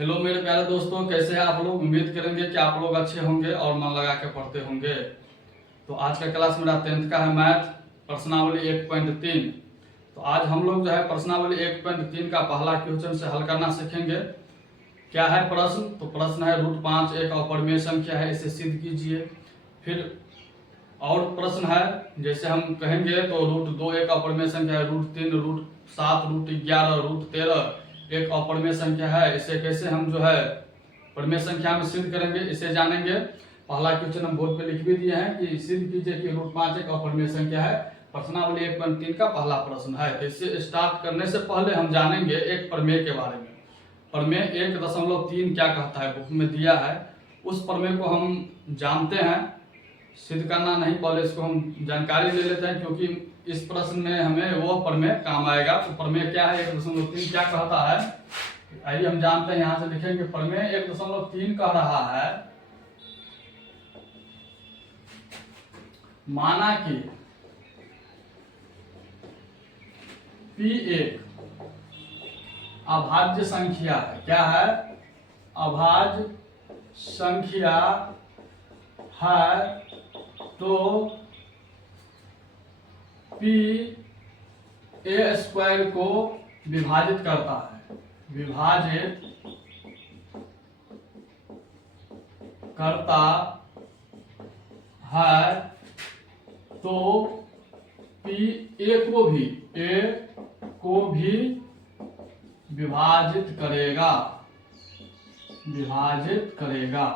Hello मेरे प्यारे दोस्तों, कैसे हैं आप लोग। उम्मीद करेंगे कि आप लोग अच्छे होंगे और मन लगा के पढ़ते होंगे। तो आज का क्लास मेरा 10th का है मैथ प्रश्नावली 1.3। तो आज हम लोग जो है प्रश्नावली 1.3 का पहला क्वेश्चन से हल करना सीखेंगे। क्या है प्रश्न? तो प्रश्न है √5 एक अपरिमेय संख्या है, इसे सिद्ध कीजिए। फिर और प्रश्न है, जैसे हम कहेंगे तो √2 एक अपरिमेय संख्या है, √3 √7 √11 √13 एक अपरिमेय संख्या है, इसे कैसे हम जो है परिमेय संख्या में सिद्ध करेंगे, इसे जानेंगे। पहला क्वेश्चन हम बोर्ड पे लिख भी दिए हैं कि सिद्ध कीजिए कि √5 एक अपरिमेय संख्या है। प्रश्नावली 1.3 का पहला प्रश्न है। तो इससे स्टार्ट करने से पहले हम जानेंगे एक प्रमेय के बारे में। प्रमेय 1.3 क्या कहता है, बुक में दिया है। उस प्रमेय को हम जानते हैं, सिद्ध करना नहीं, पहले इसको हम जानकारी ले लेते हैं, क्योंकि इस प्रश्न में हमें वो प्रमेय काम आएगा। तो प्रमेय क्या है, 1.3 क्या कहता है, आइए हम जानते हैं। यहां से लिखेंगे प्रमेय 1.3 कह रहा है, माना कि P एक अभाज्य संख्या है। क्या है? अभाज्य संख्या है, तो P a² को विभाजित करता है, विभाजित करता है, तो P a को भी विभाजित करेगा, विभाजित करेगा।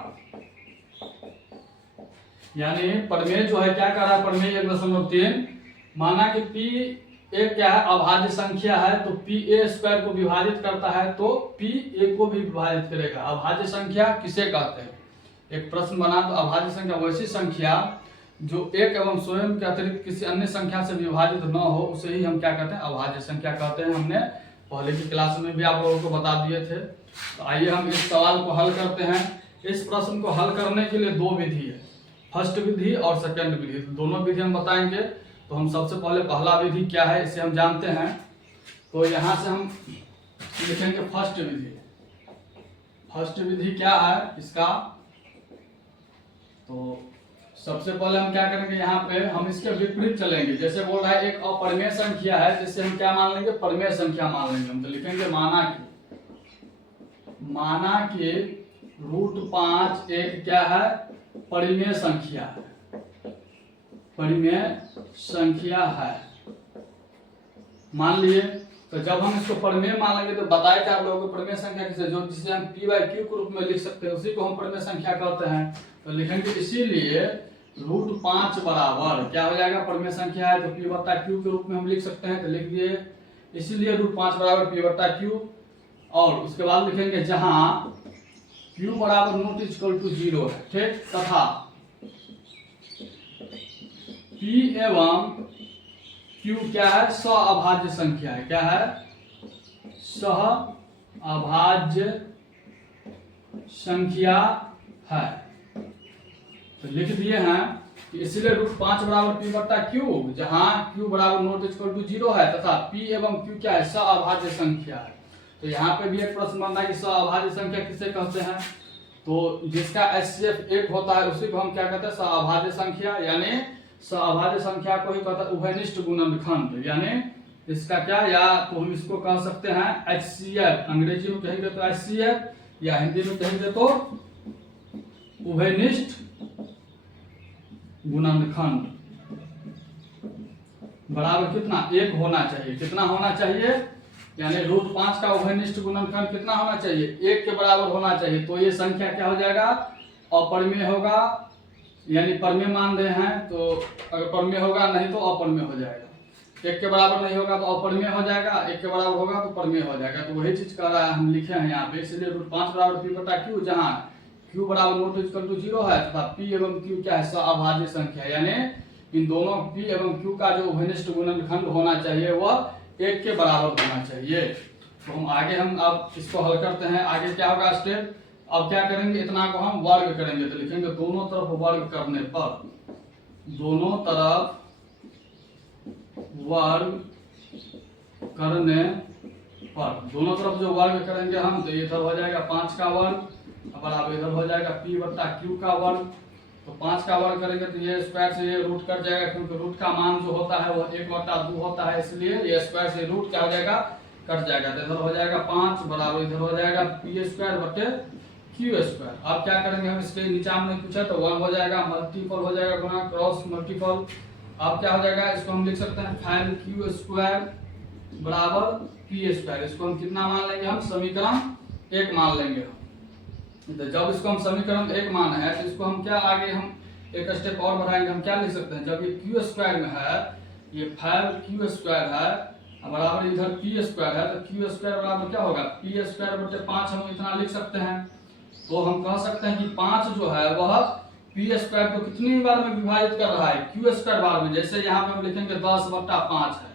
यानी प्रमेय जो है क्या कर रहा है, प्रमेय 1.3 माना कि P एक क्या है, अभाज्य संख्या है, तो P a² को विभाजित करता है, तो P a को भी विभाजित करेगा। अभाज्य संख्या किसे कहते हैं? एक प्रश्न बना तो अभाज्य संख्या वैसी संख्या जो एक एवं स्वयं के अतिरिक्त किसी अन्य संख्या से विभाजित न हो, उसे ही हम क्या कहते हैं, अभाज्य संख्या कहते हैं। हमने पहले की क्लास में भी आप लोगों को बता दिए थे। तो आइए हम इस सवाल को हल करते हैं। इस प्रश्न को हल करने के लिए दो विधि है, फर्स्ट विधि और सेकंड विधि। दोनों विधि हम बताएंगे। तो हम सबसे पहले पहला विधि क्या है इसे हम जानते हैं। तो यहाँ से हम लिखेंगे फर्स्ट विधि। फर्स्ट विधि क्या है इसका, तो सबसे पहले हम क्या करेंगे, यहाँ पे हम इसके विपरीत चलेंगे। जैसे बोल रहा है एक अपरिमेय संख्या है, जिससे हम क्या मान लेंगे, परिमेय संख्या मान लेंगे। हम तो लिखेंगे माना कि √5 एक क्या है, परिमेय संख्या है, परिमेय संख्या है, मान लिए। तो जब हम इसको परिमेय मान लेंगे तो बताए क्या आप लोगों को, परिमेय संख्या किसे, जो जिसे हम P/Q के रूप में लिख सकते हैं, उसी को हम परिमेय संख्या कहते हैं। तो लिखेंगे इसीलिए √5 बराबर क्या हो जाएगा, परिमेय संख्या है तो P/Q के रूप में हम लिख सकते हैं। तो लिख दिए, इसीलिए √5 बराबर P/Q। और उसके बाद लिखेंगे जहां Q बराबर ≠0 है, ठीक, तथा P एवं Q क्या है, सहअभाज्य संख्या है। क्या है? सहअभाज्य संख्या है। तो लिख दिए हैं कि इसलिए √5 बराबर P/Q, जहां Q बराबर ≠0 है तथा P एवं Q क्या है, सहअभाज्य संख्या है। तो यहाँ पे भी एक प्रश्न बनता है कि सहअभाज्य संख्या किसे कहते हैं। तो जिसका HCF 1 होता है उसी को हम क्या कहते हैं, सहअभाज्य संख्या। यानी सहअभाज्य संख्या को ही कहते हैं उभयनिष्ठ गुणनखंड। यानी इसका क्या, या तो हम इसको कह सकते हैं HCF, अंग्रेजी में कहेंगे तो HCF, या हिंदी में कहेंगे तो उभयनिष्ठ गुणनखंड। बराबर कितना, 1 होना चाहिए। कितना होना चाहिए, यानी √5 का उभयनिष्ठ गुणनखंड कितना होना चाहिए, 1 के बराबर होना चाहिए। तो ये संख्या क्या हो जाएगा, अपरिमेय होगा। यानी परिमेय मान रहे हैं तो अगर परिमेय होगा, नहीं तो अपरिमेय हो जाएगा। 1 के बराबर नहीं होगा तो अपरिमेय हो जाएगा, 1 के बराबर होगा तो परिमेय हो जाएगा। तो वही चीज कह रहा है, हम लिखे हैं यहाँ पे। इसलिए √5 बराबर P/Q, जहाँ Q बराबर ≠0 है तथा P एवं Q क्या है, सहअभाज्य संख्या। यानी इन दोनों P एवं Q का जो उभयनिष्ठ गुणनखंड होना चाहिए वह 1 के बराबर होना चाहिए। तो हम आगे हम अब इसको हल करते हैं। आगे क्या होगा स्टेप, अब क्या करेंगे, इतना को हम वर्ग करेंगे। तो लिखेंगे दोनों तरफ वर्ग करने पर, दोनों तरफ वर्ग करने पर। दोनों तरफ जो वर्ग करेंगे हम, तो इधर हो जाएगा 5 का वर्ग बराबर इधर हो जाएगा p बट्टा q का वर्ग। तो 5 का वर्ग करेंगे तो ये स्क्वायर से ये रूट कट जाएगा, क्योंकि रूट का मान जो होता है वो 1/2 होता है, इसलिए ये स्क्वायर से रूट क्या हो जाएगा, कट जाएगा। तो इधर हो जाएगा 5 बराबर इधर हो जाएगा p स्क्वायर बटे q स्क्वायर। अब क्या करेंगे हम, इसके नीचे में पूछा तो 1 हो जाएगा, मल्टीपल हो जाएगा गुना क्रॉस मल्टीपल। अब क्या हो जाएगा, इसको हम लिख सकते हैं 5q स्क्वायर बराबर p स्क्वायर। इसको हम कितना मान लेंगे, हम समीकरण 1 मान लेंगे। तो जब इसको हम समीकरण 1 मान है तो इसको हम क्या आगे हम एक स्टेप और बढ़ाएंगे, हम क्या लिख सकते हैं, जब ये q स्क्वायर में है, ये 5q स्क्वायर है बराबर इधर p स्क्वायर है, तो q स्क्वायर बराबर क्या होगा, p स्क्वायर बटे 5 हम इतना लिख सकते हैं। तो हम कह सकते हैं कि 5 जो है वह p स्क्वायर को कितनी बार में विभाजित कर रहा है, q स्क्वायर बार में। जैसे यहाँ पे हम लिखेंगे 10/5 है,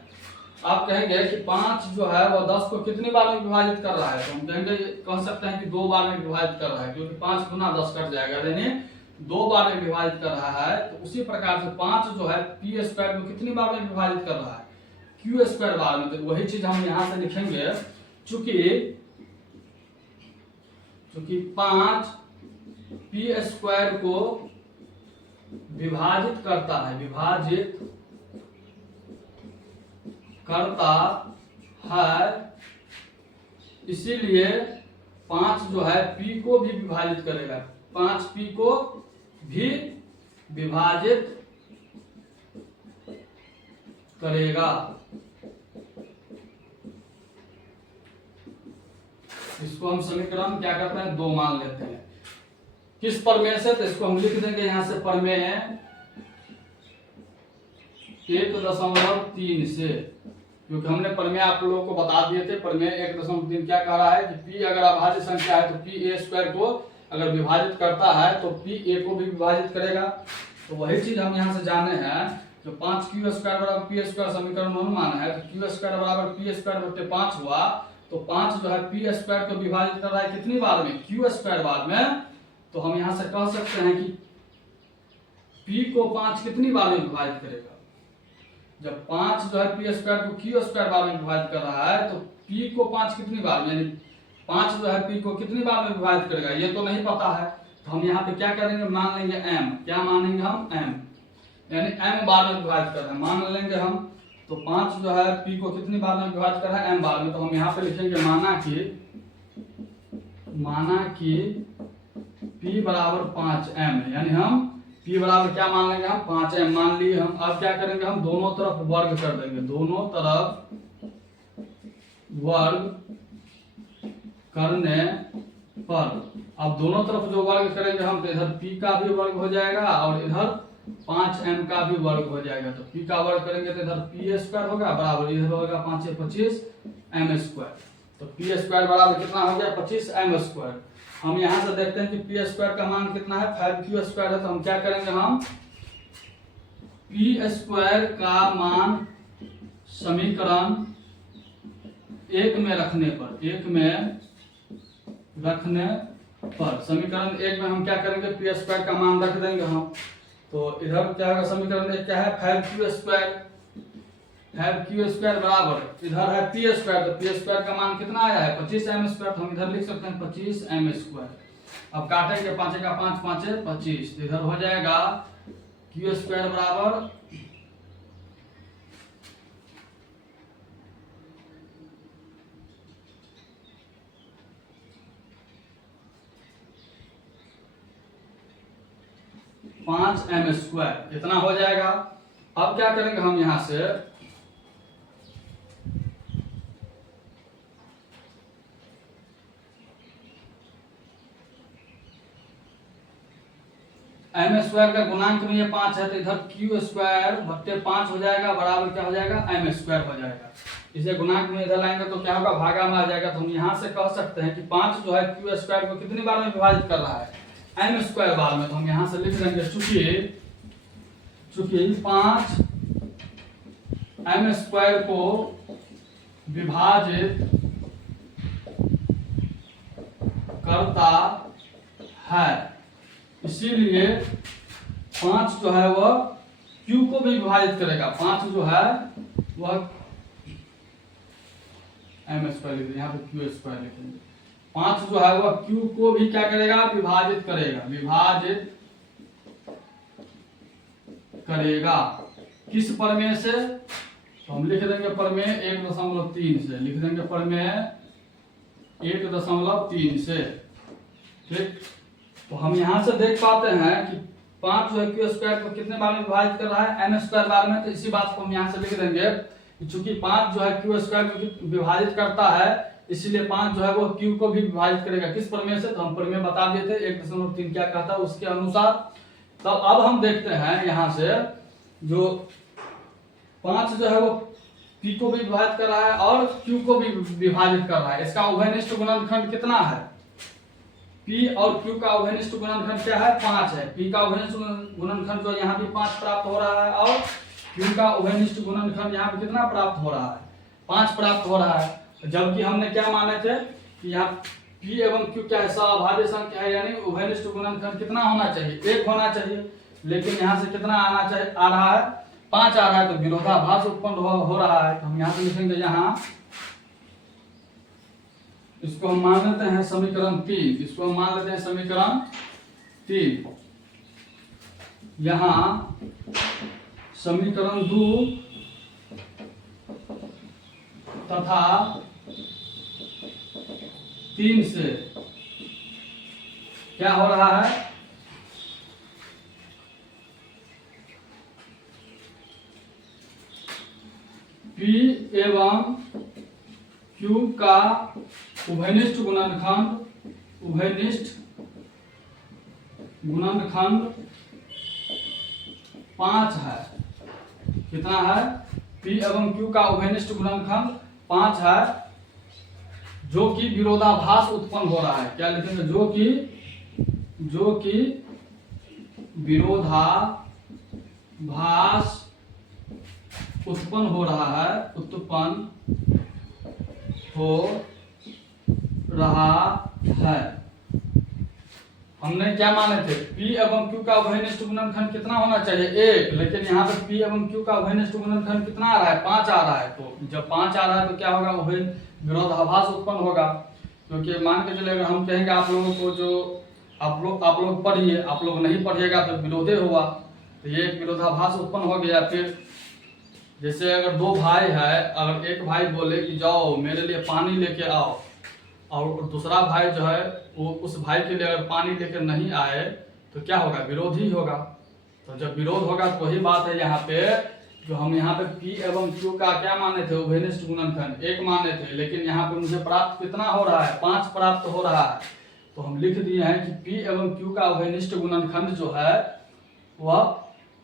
आप कहेंगे कि 5 जो है वो 10 को कितनी बार में विभाजित कर रहा है, तो हम कहेंगे कह सकते हैं कि 2 बार में विभाजित कर रहा है, क्योंकि 5 गुना 10 कट जाएगा, यानी 2 बार में विभाजित कर रहा है। तो उसी प्रकार से 5 जो है p स्क्वायर को कितनी बार में विभाजित कर रहा है, q स्क्वायर बार में। तो वही चीज हम यहाँ से लिखेंगे, चूंकि 5 p स्क्वायर को विभाजित करता है, विभाजित करता है, इसीलिए 5 जो है p को भी विभाजित करेगा, 5p को भी विभाजित करेगा। इसको हम समीकरण क्या करते हैं, 2 मान लेते हैं। किस प्रमेय से, तो इसको हम लिख देंगे यहां से प्रमेय 1.3 से, क्योंकि हमने प्रमेय आप लोगों को बता दिए थे। प्रमेय 1.3 क्या कह रहा है कि p अगर अभाज्य संख्या है तो p a स्क्वायर को अगर विभाजित करता है तो p a को भी विभाजित करेगा। तो वही चीज हम यहाँ से जाने हैं, जो 5q स्क्वायर बराबर p स्क्वायर समीकरण अनुमान है, तो q स्क्वायर बराबर p स्क्वायर बटे 5 हुआ। तो 5 जो है p स्क्वायर को विभाजित कर रहा है कितनी बार में, q स्क्वायर बार में। तो हम यहाँ से कह सकते हैं कि p को 5 कितनी बार में विभाजित करेगा, जब 5 जो है p स्क्वायर को q स्क्वायर बार में विभाजित कर रहा है, तो p को 5 कितनी बार में, यानी 5 जो है p को कितनी बार में विभाजित करेगा, ये तो नहीं पता है। तो हम यहाँ पे क्या करेंगे, मान लेंगे m, क्या मानेंगे हम, m, यानी m बार में विभाजित कर रहे हैं, मान लेंगे हम। तो 5 जो है p को कितनी बार में विभाजित कर रहा है, m बार में। तो हम यहाँ पे लिखेंगे माना कि p बराबर 5m, यानी हम p बराबर क्या मान लेंगे, हम 5m मान लिए हम। अब क्या करेंगे, हम दोनों तरफ वर्ग कर देंगे, दोनों तरफ वर्ग करने पर। अब दोनों तरफ जो वर्ग करेंगे हम, तो इधर p का भी वर्ग हो जाएगा और इधर 5m का भी वर्ग हो जाएगा। तो p का वर्ग करेंगे तो इधर p स्क्वायर होगा बराबर इधर होगा 5 से 25 m स्क्वायर। तो p स्क्वायर बराबर कितना हो गया, 25m स्क्वायर। हम यहाँ से देखते हैं कि p स्क्वायर का मान कितना है, 5q स्क्वायर है। तो हम क्या करेंगे, हम p स्क्वायर का मान समीकरण 1 में रखने पर समीकरण 1 में हम क्या करेंगे, p स्क्वायर का मान रख देंगे हम। तो इधर क्या होगा, समीकरण 1 क्या है, 5q स्क्वायर बराबर इधर है p स्क्वायर। तो p स्क्वायर का मान कितना आया है, 25m स्क्वायर। तो हम इधर लिख सकते हैं 25m स्क्वायर। अब काटेंगे 5 का 5 5 25, तो इधर हो जाएगा q स्क्वायर बराबर 5m स्क्वायर, इतना हो जाएगा। अब क्या करेंगे हम यहां से, m स्क्वायर का गुणांक में ये 5 है, तो इधर q स्क्वायर बट्टे 5 हो जाएगा बराबर क्या हो जाएगा, m स्क्वायर हो जाएगा। इसे गुणांक में इधर लाएंगे तो क्या होगा, भागा में आ जाएगा। तो हम यहाँ से कह सकते हैं कि 5 जो है q स्क्वायर को कितनी बार में विभाजित कर रहा है, m स्क्वायर बार में। तो हम यहाँ से लिख देंगे चूंकि 5 m स्क्वायर को विभाजित करता है, इसीलिए 5 जो है वह q को भी विभाजित करेगा। 5 जो है वह एम स्क्वायर लिख देंगे, यहाँ पे क्यू स्क्वायर लिखेंगे। 5 जो है वह क्यू को भी क्या करेगा, विभाजित करेगा, विभाजित करेगा किस प्रमेय से, तो हम लिख देंगे प्रमेय 1.3 से, लिख देंगे प्रमेय 1.3 से। ठीक, तो हम यहाँ से देख पाते हैं कि 5 जो है क्यू स्क्वायर को कितने बार में विभाजित कर रहा है, एम स्क्वायर बार में। तो इसी बात को हम यहाँ से लिख देंगे कि चूंकि 5 जो है क्यू स्क्वायर को विभाजित करता है, इसलिए 5 जो है वो क्यू को भी विभाजित करेगा किस प्रमेय से, तो हम प्रमेय बता दिए थे 1.3 क्या कहता है उसके अनुसार। तो अब हम देखते हैं यहाँ से जो 5 जो है वो पी को भी विभाजित कर रहा है और क्यू को भी विभाजित कर रहा है। इसका उभयनिष्ठ गुणनखंड कितना है, पी और क्यू का उभयनिष्ठ गुणनखंड क्या है, 5 है। पी का उभयनिष्ठ गुणनखंड जो यहाँ भी 5 प्राप्त हो रहा है और क्यू का उभयनिष्ठ गुणनखंड यहाँ पे कितना प्राप्त हो रहा है, 5 प्राप्त हो रहा है। जबकि हमने क्या माने थे कि यहाँ पी एवं क्यू क्या है, सअभाज्य संख्या है, यानी उभयनिष्ठ गुणनखंड कितना होना चाहिए, 1 होना चाहिए। लेकिन यहाँ से कितना आना चाहिए, आ रहा है 5 आ रहा है, तो विरोधाभास उत्पन्न हो रहा है। तो हम यहाँ पे लिखेंगे, यहाँ इसको हम मान लेते हैं समीकरण 3, इसको हम मान लेते हैं समीकरण 3। यहाँ समीकरण 2 तथा 3 से क्या हो रहा है, पी एवं क्यू का उभयनिष्ठ गुणनखंड 5 है। कितना है, पी एवं क्यू का उभयनिष्ठ गुणनखंड 5 है, जो कि विरोधाभास उत्पन्न हो रहा है। क्या लिखेंगे, जो कि विरोधाभास उत्पन्न हो रहा है, हमने क्या माने थे, P एवं Q का उभयनिष्ठ गुणनखंड कितना होना चाहिए, 1। लेकिन यहाँ पे P एवं Q का उभयनिष्ठ गुणनखंड कितना आ रहा है, 5 आ रहा है। तो जब 5 आ रहा है तो क्या होगा, विरोधाभास उत्पन्न होगा। क्योंकि मान के चले, अगर हम कहेंगे आप लोगों को जो आप लोग पढ़िए, आप लोग नहीं पढ़िएगा तो विरोधे हुआ, तो ये एक विरोधाभास उत्पन्न हो गया। फिर जैसे अगर 2 भाई है, अगर एक भाई बोले कि जाओ मेरे लिए पानी लेके आओ, और दूसरा भाई जो है वो उस भाई के लिए अगर पानी लेकर नहीं आए तो क्या होगा, विरोध ही होगा। तो जब विरोध होगा तो वही बात है, यहाँ पे जो हम यहाँ पे P एवं Q का क्या माने थे, उभयनिष्ठ गुणनखंड 1 माने थे, लेकिन यहाँ पे मुझे प्राप्त कितना हो रहा है, 5 प्राप्त हो रहा है। तो हम लिख दिए हैं कि P एवं Q का उभयनिष्ठ गुणनखंड जो है वह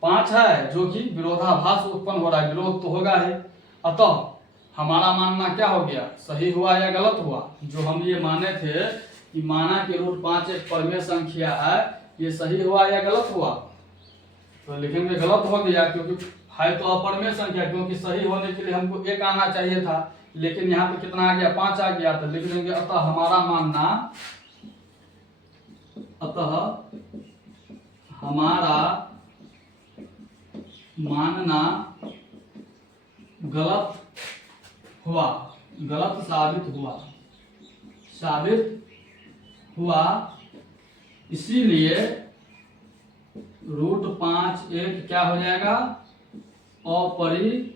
5 है, जो कि विरोधाभास उत्पन्न हो रहा है, विरोध तो होगा ही। अतः हमारा मानना क्या हो गया, सही हुआ या गलत हुआ। जो हम ये माने थे कि माना कि √5 एक परमेय संख्या है, ये सही हुआ या गलत हुआ, तो लिखेंगे गलत हो गया, क्योंकि है तो अपरमेय संख्या, क्योंकि सही होने के लिए हमको 1 आना चाहिए था, लेकिन यहाँ पे कितना आ गया, 5 आ गया। तो लिख देंगे अतः हमारा मानना गलत साबित हुआ। इसीलिए √5 एक क्या हो जाएगा, अपरिमेय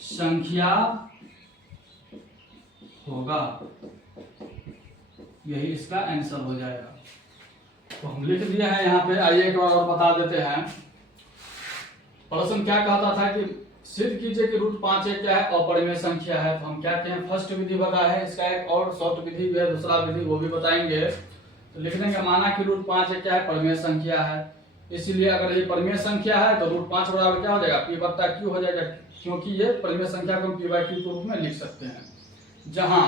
संख्या होगा। यही इसका आंसर हो जाएगा। तो हम लिख दिए हैं यहाँ पे। आइए एक बार और बता देते हैं। प्रश्न क्या कहता था कि सिद्ध कीजिए कि √5 एक क्या है, अपरिमेय संख्या है। तो हम क्या कहें, फर्स्ट विधि बताया है, इसका एक और शॉर्ट विधि भी है, दूसरा विधि वो भी बताएंगे। तो लिख देंगे माना कि √5 एक क्या है, परिमेय संख्या है। इसलिए अगर ये परिमेय संख्या है तो √5 बराबर क्या हो जाएगा, P/Q हो जाएगा, क्योंकि ये परिमेय संख्या को हम P/Q के रूप में लिख सकते हैं, जहां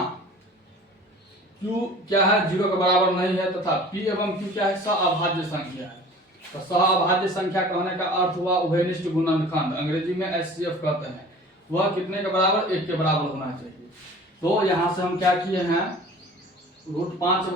Q क्या है, 0 के बराबर नहीं है, तथा P एवं Q क्या है, सअभाज्य संख्या है। तो सअभाज्य संख्या कहने का अर्थ हुआ उभयनिष्ठ गुणनखंड, अंग्रेजी में HCF कहते हैं, वह कितने के बराबर, 1 के बराबर होना चाहिए। तो यहाँ से हम क्या किए हैं, √5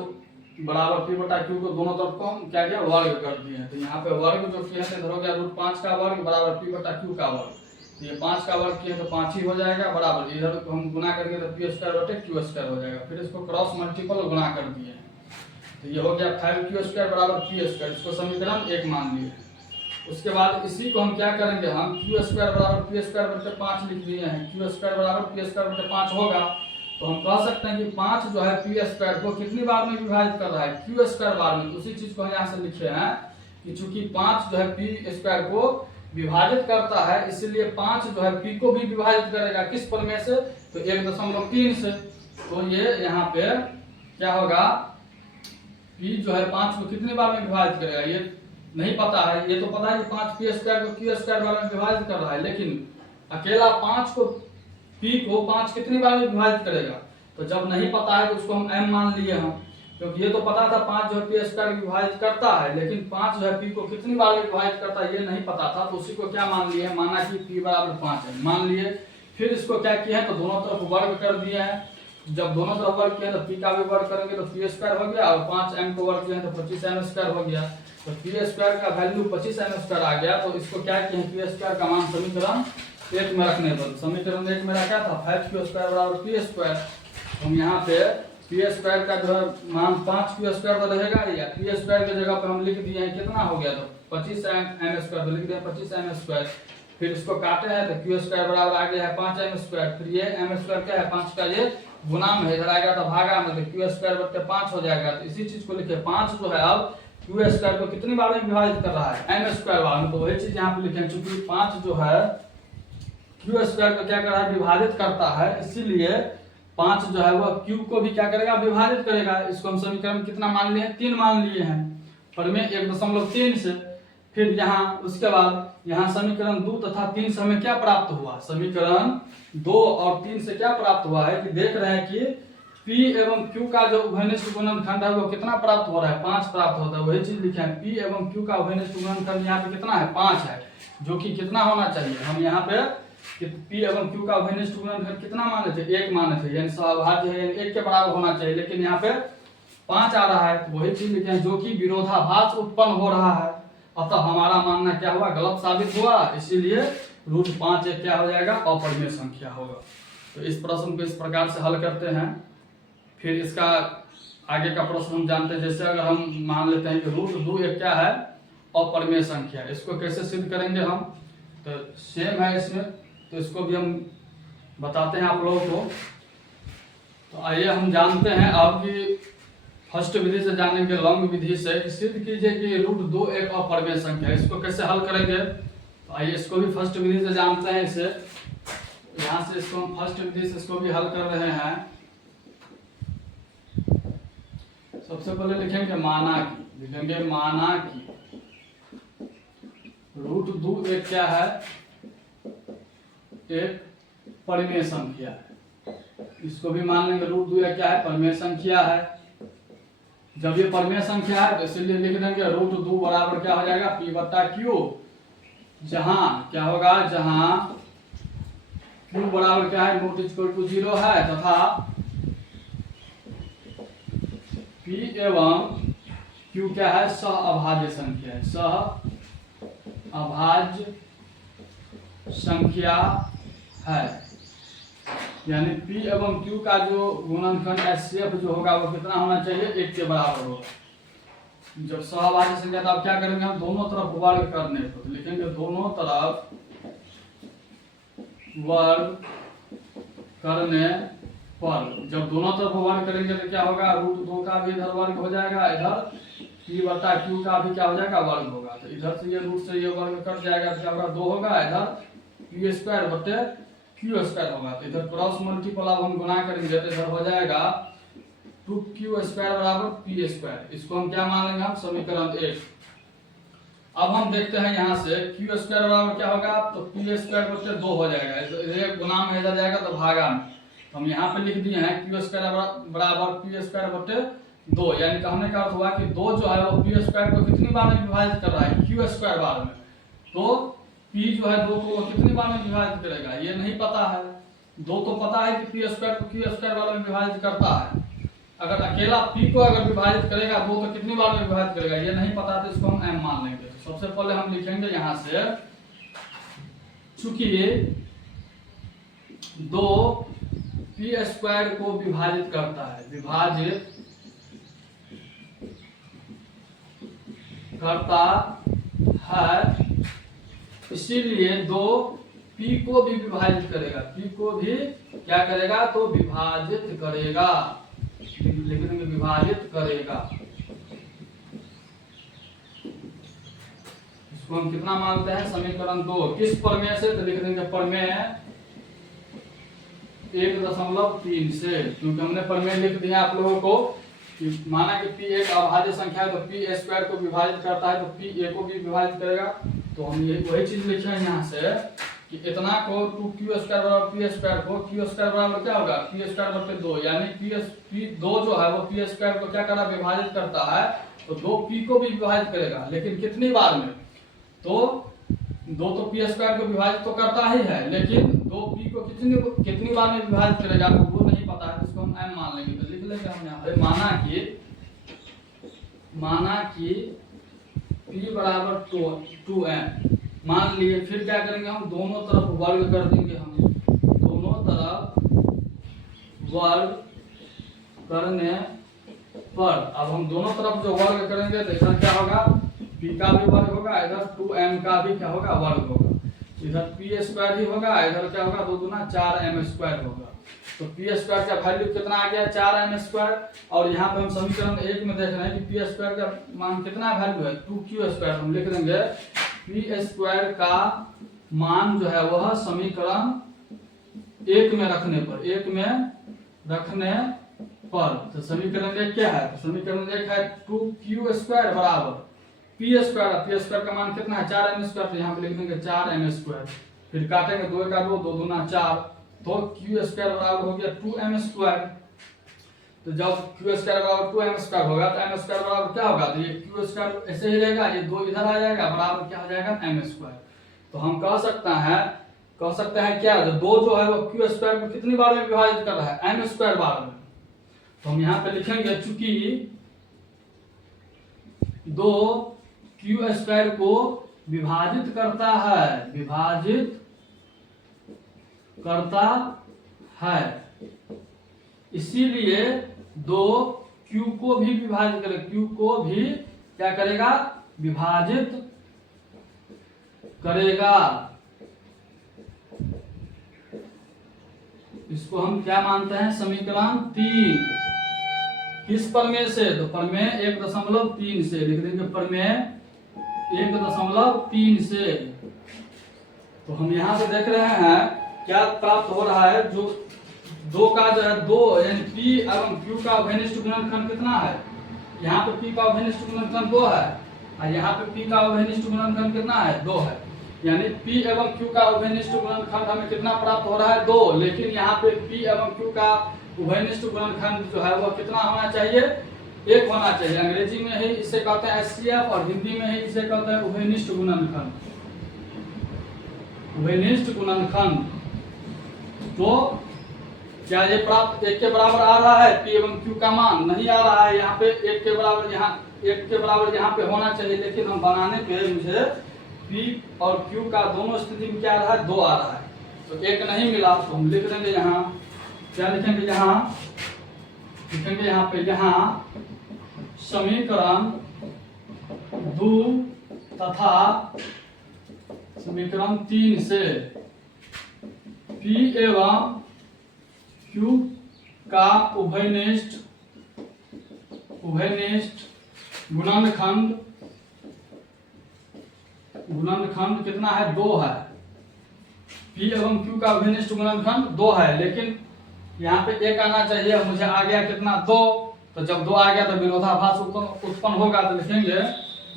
बराबर P/Q को दोनों तरफ को हम क्या किया, वर्ग कर दिए हैं। तो यहाँ पे वर्ग जो किया है, इधर हो गया √5 का वर्ग बराबर P/Q का वर्ग। तो ये 5 का वर्ग किए तो 5 ही हो जाएगा, बराबर इधर हम गुना करके तो पी स्क्वायर बटे क्यू स्क्वायर हो जाएगा। फिर इसको क्रॉस मल्टीपल गुना कर दिए हैं तो ये हो गया 5 स्क्वायर बराबर पी स्क्वायर, इसको समीकरण 1 मान लिए। उसके बाद इसी को हम क्या करेंगे, हम क्यू स्क्वायर बराबर पी स्क्वायर बटे 5 लिख दिए हैं। क्यू स्क्वायर बराबर पी स्क्वायर बटे 5 होगा तो हम कह सकते हैं कि 5 जो है पी स्क्वायर को कितनी बार में विभाजित कर रहा है, क्यू स्क्वायर बार में। उसी चीज को हम यहाँ से लिखे हैं कि चूंकि 5 जो है पी स्क्वायर को विभाजित करता है, इसलिए 5 जो है पी को भी विभाजित करेगा। किस प्रमेय से, तो 1.3 से। तो ये यहाँ पे क्या होगा, पी जो है 5 को कितनी बार में विभाजित करेगा ये नहीं पता है। ये तो पता है कि 5 पी स्क्वायर को क्यू स्क्वायर बार में विभाजित कर रहा है, लेकिन अकेला 5 को पी को 5 कितनी बार में विभाजित करेगा, तो जब नहीं पता है तो उसको हम m मान लिए हम, क्योंकि ये तो पता था 5 जो है पी स्क्वायर विभाजित करता है, लेकिन 5 जो है पी को कितनी बार में विभाजित करता है ये नहीं पता था। तो उसी को क्या मान लिए, माना कि पी बराबर 5 है, मान लिए। फिर इसको क्या किया है, तो दोनों तरफ वर्ग कर दिए हैं। जब दोनों तरफ वर्ग किया तो पी का भी वर्ग करेंगे तो पी स्क्वायर हो गया, और 5m को वर्ग किया तो 25m स्क्वायर हो गया। तो पी स्क्वायर का वैल्यू 25m स्क्वायर आ गया। तो इसको क्या किया, पी स्क्वायर का मान समीकरण 1 में रखने पर, समीकरण 1 मेरा क्या था, 5q स्क्वायर बराबर पी स्क्वायर। हम यहाँ पे पी स्क्वायर का जो है मान 5q स्क्वायर पर रहेगा, या पी स्क्वायर की जगह पे हम लिख दिए हैं कितना हो गया, तो 25m स्क्वायर, तो लिख दिया 25m स्क्वायर। फिर इसको काटे हैं तो q स्क्वायर बराबर आ गया है 5m स्क्वायर। फिर ये m स्क्वायर क्या है, 5 का ये गुना में इधर आएगा तो भागा में, तो q स्क्वायर बटे 5 हो जाएगा। तो इसी चीज को लिखे, 5 जो है अब q स्क्वायर को कितनी बार में विभाजित कर रहा है, m स्क्वायर बार में। तो वही चीज यहाँ पे लिखे, चूंकि 5 जो है क्यू स्क्वायर को क्या कर रहा है, विभाजित करता है, इसीलिए 5 जो है वह क्यू को भी क्या करेगा, विभाजित करेगा। इसको हम समीकरण कितना मान लिए हैं, 3 मान लिए हैं, प्रमेय 1.3 से। फिर यहाँ उसके बाद यहाँ समीकरण 2 तथा 3 से हमें क्या प्राप्त हुआ, समीकरण 2 और 3 से क्या प्राप्त हुआ है कि देख रहे हैं कि P एवं Q का जो उभयनिष्ठ गुणनखंड है वो कितना प्राप्त हो रहा है, 5 प्राप्त होता है। वही चीज लिखे हैं, P एवं Q का उभयनिष्ठ गुणनखंड यहाँ पे कितना है, 5 है, जो कि कितना होना चाहिए, हम यहाँ पे कि P एवं Q का उभयनिष्ठ गुणनखंड कितना माने थे, 1 माने थे, यानी सहभाज्य है, यानी 1 के बराबर होना चाहिए, लेकिन यहाँ पे 5 आ रहा है। तो वही चीज लिखे हैं, जो कि विरोधाभास उत्पन्न हो रहा है, अतः हमारा मानना क्या हुआ, गलत साबित हुआ, इसीलिए √5 एक क्या हो जाएगा, अपरिमेय संख्या होगा। तो इस प्रश्न को इस प्रकार से हल करते हैं। फिर इसका आगे का प्रश्न हम जानते हैं, जैसे अगर हम मान लेते हैं कि √2 एक क्या है, अपरिमेय संख्या, इसको कैसे सिद्ध करेंगे हम, तो सेम है इसमें, तो इसको भी हम बताते हैं आप लोगों को। तो आइए हम जानते हैं अब कि फर्स्ट विधि से जानेंगे, लॉन्ग विधि से, सिद्ध कीजिए कि √2 एक अपरिमेय संख्या है। इसको कैसे हल करेंगे, तो आइए इसको भी फर्स्ट विधि से जानते हैं। इसे यहाँ से इसको हम फर्स्ट विधि से इसको भी हल कर रहे हैं। सबसे पहले लिखेंगे माना की, लिखेंगे माना की √2 एक क्या है, एक परिमेय संख्या है। इसको भी मान लेंगे √2 एक क्या है, परिमेय संख्या है। जब ये परिमेय संख्या है तो इसलिए लिख देंगे √2 बराबर क्या हो जाएगा, P बट्टा Q, जहां क्या होगा, जहां Q बराबर क्या है, ≠0 है, तथा P एवं Q क्या है, सह अभाज्य संख्या है, सह अभाज्य संख्या है। यानी P एवं Q का जो गुणनखंड HCF जो होगा वो कितना होना चाहिए, 1 के बराबर होगा। जब सहभाज्य संख्या तो आप क्या करेंगे, हम दोनों तरफ वर्ग करने को, तो लिखेंगे दोनों तरफ वर्ग करने पर, जब दोनों तरफ वर्ग करेंगे तो क्या होगा, √2 का भी इधर वर्ग हो जाएगा, इधर P बटा Q का भी क्या हो जाएगा, वर्ग होगा। तो इधर से ये रूट से ये वर्ग कट जाएगा, तो क्या होगा, 2 होगा, इधर P स्क्वायर बटे Q स्क्वायर होगा। तो इधर क्रॉस मल्टीपल अब हम गुना करेंगे तो इधर हो जाएगा 2Q स्क्वायर बराबर P स्क्वायर। इसको हम क्या मान लेंगे, हम समीकरण 1। अब हम देखते हैं यहाँ से Q स्क्वायर बराबर क्या होगा, तो P स्क्वायर बटे 2 हो जाएगा, इधर गुना में इधर जाएगा तो भागा में। तो हम यहाँ पे लिख दिए हैं Q स्क्वायर बराबर P स्क्वायर बटे 2, यानी कहने का अर्थ हुआ कि 2 जो है वो P स्क्वायर को कितनी बार में विभाजित कर रहा है, Q स्क्वायर बार में। तो P जो है 2 को कितनी बार में विभाजित करेगा, ये नहीं पता है। 2 तो पता है कि P स्क्वायर को Q स्क्वायर बार में विभाजित करता है, अगर अकेला P को अगर विभाजित करेगा 2 तो कितनी बार में विभाजित करेगा, ये नहीं पता, तो इसको हम m मान लेंगे। तो सबसे पहले हम लिखेंगे यहाँ से चूंकि 2p² को विभाजित करता है, विभाजित करता है, इसीलिए 2p को भी विभाजित करेगा, p को भी क्या करेगा, तो विभाजित करेगा, लिख देंगे विभाजित करेगा। इसको हम कितना मानते हैं, समीकरण 2 किस प्रमेय से, तो लिख देंगे प्रमेय 1.3 से, क्योंकि हमने प्रमेय लिख दिया आप लोगों को कि माना कि p एक अभाज्य संख्या है तो p² को विभाजित करता है तो p a को भी विभाजित करेगा। तो हम ये वही चीज लिखे हैं यहाँ से कि इतना को 2q² बराबर p² को q² बराबर क्या होगा, p²/2, यानी p2 जो है वो p² को क्या करा, विभाजित करता है, तो 2p को भी विभाजित करेगा, लेकिन कितनी बार में, तो 2 तो p² को विभाजित तो करता ही है, लेकिन 2p को कितनी बार में विभाजित करेगा आपको वो नहीं पता है, तो इसको हम m मान लेंगे। तो लिख लेंगे हम यहाँ पे माना कि p बराबर 2m मान लिए, फिर क्या करेंगे हम, दोनों तरफ वर्ग कर देंगे, हम दोनों तरफ वर्ग करने पर, अब हम दोनों तरफ जो वर्ग करेंगे तो इधर क्या होगा, p का भी वर्ग होगा, इधर 2m का भी क्या होगा, वर्ग होगा, इधर p² ही होगा, इधर क्या होगा, 2 दूना 4m² होगा। तो p² का वैल्यू कितना आ गया, 4m², और यहाँ पे हम समीकरण 1 में देख रहे हैं कि p² का मान कितना वैल्यू है, 2q², हम लिख देंगे p² का मान जो है वह समीकरण 1 में रखने पर, तो समीकरण 1 क्या है, तो समीकरण 1 है 2q² बराबर p² का मान कितना है, 4m², तो यहाँ पे लिख देंगे 4m², फिर काटेंगे 2 का 2, 2 दूना 4, तो q² बराबर हो गया 2m²। तो जब q² बराबर 2m² होगा तो m² बराबर क्या होगा, तो ये q² ऐसे ही रहेगा, ये 2 इधर आ जाएगा, बराबर क्या हो जाएगा, m²। तो हम कह सकते हैं क्या, जो 2 जो है वो q² को कितनी बार में विभाजित कर रहा है, m² बार में। तो हम यहाँ पे लिखेंगे चूंकि 2 q² को विभाजित करता है, इसीलिए 2 q को भी विभाजित करेगा, q को भी क्या करेगा, विभाजित करेगा। इसको हम क्या मानते हैं, समीकरण 3 किस प्रमेय से, तो प्रमेय 1.3 से, लिख देंगे प्रमेय 1.3 से। तो हम यहाँ पे देख रहे हैं क्या प्राप्त हो रहा है, जो 2 का जो है 2 यानी p एवं q का अभिनिष्ट गुणनखंड कितना है, यहाँ पे p का अभिनिष्ट गुणनखंड 2 है, और यहाँ पे p का अभिनिष्ट गुणनखंड कितना है, 2 है, यानी p एवं q का अभिनिष्ट गुणनखंड हमें कितना प्राप्त हो रहा है, 2, लेकिन यहाँ पे p एवं q का उभयनिष्ठ गुणनखंड जो है वह कितना होना चाहिए, 1 होना चाहिए। अंग्रेजी में ही इसे कहते हैं HCF और हिंदी में ही इसे कहते हैं उभयनिष्ठ गुणनखंड, उभयनिष्ठ गुणनखंड। तो क्या ये प्राप्त 1 के बराबर आ रहा है, p एवं q का मान नहीं आ रहा है, यहाँ पे 1 के बराबर, यहाँ पे होना चाहिए, लेकिन हम बनाने पे मुझे p और q का दोनों स्थिति में क्या आ रहा है, 2 आ रहा है, तो 1 नहीं मिला। तो हम लिख देंगे यहाँ, क्या लिखेंगे यहाँ पे, यहाँ समीकरण 2 तथा समीकरण 3 से p एवं q का उभयनिष्ठ गुणनखंड कितना है, 2 है, p एवं q का उभयनिष्ठ गुणनखंड 2 है, लेकिन यहाँ पे 1 आना चाहिए, मुझे आ गया कितना, 2, तो जब 2 आ गया तो विरोधाभास उत्पन्न होगा, तो लिखेंगे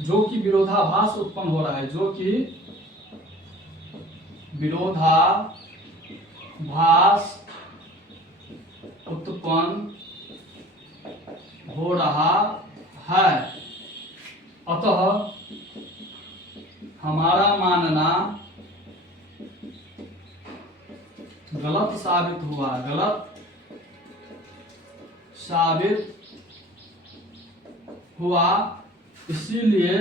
जो कि विरोधाभास उत्पन्न हो रहा है, जो कि विरोधाभास उत्पन्न हो रहा है, अतः हमारा मानना गलत साबित हुआ, इसीलिए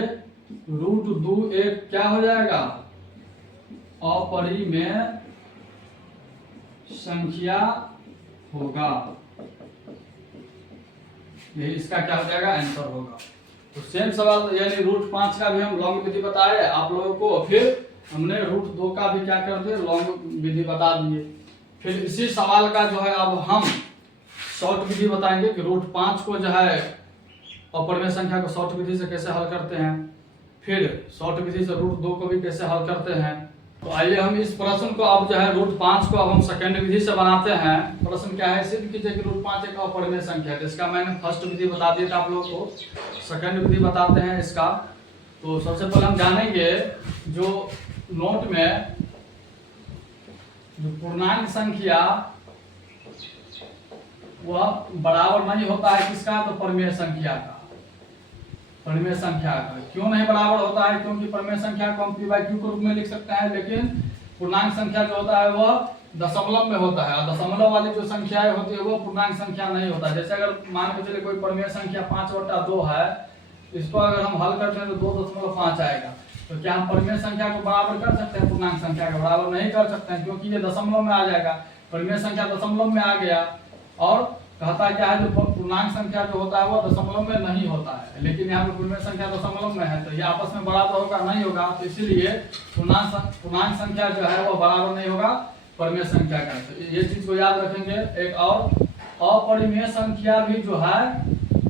√2 एक क्या हो जाएगा, अपरिमेय संख्या होगा। यही इसका क्या हो जाएगा, आंसर होगा। तो सेम सवाल यानी रूट 5 का भी हम लॉन्ग विधि बताए आप लोगों को, फिर हमने रूट 2 का भी क्या कर दिए, लॉन्ग विधि बता दिए। फिर इसी सवाल का जो है अब हम शॉर्ट विधि बताएंगे कि रूट 5 को जो है अपरिमेय संख्या को शॉर्ट विधि से कैसे हल करते हैं, फिर शॉर्ट विधि से रूट 2 को भी कैसे हल करते हैं। तो आइए हम इस प्रश्न को अब जो है रूट 5 को अब हम सेकेंड विधि से बनाते हैं। प्रश्न क्या है, सिद्ध कीजिए कि रूट 5 एक अपरिमेय संख्या है। इसका मैंने फर्स्ट विधि बता दिया था आप लोगों को, सेकेंड विधि बताते हैं इसका। तो सबसे पहले हम जानेंगे जो नोट में जो पूर्णांक संख्या वह बराबर नहीं होता है किसका, तो परिमेय संख्या का। परिमेय संख्या का क्यों नहीं बराबर होता है, क्योंकि परिमेय संख्या को हम p/q के रूप में लिख सकते हैं, लेकिन पूर्णांक संख्या जो होता है वह दशमलव में होता है। और दशमलव वाली जो संख्याएं होती है वो पूर्णांक संख्या नहीं होता। जैसे अगर मान के चलिए कोई परिमेय संख्या 5/2 है, इसको अगर हम हल करते हैं तो 2.5 आएगा। तो क्या हम परिमेय संख्या को बराबर कर सकते हैं पूर्णांक संख्या के, बराबर नहीं कर सकते हैं, क्योंकि ये दशमलव में आ जाएगा। परिमेय संख्या दशमलव में आ गया और कहता क्या है, जो पूर्णांक संख्या जो होता है वो दशमलव में नहीं होता है, लेकिन यहाँ पे परिमेय संख्या दशमलव में है, तो ये आपस में बराबर होगा नहीं होगा। तो इसीलिए पूर्णांक संख्या जो है वो बराबर नहीं होगा परिमेय संख्या का। तो ये चीज को याद रखेंगे। एक और अपरिमेय संख्या भी जो है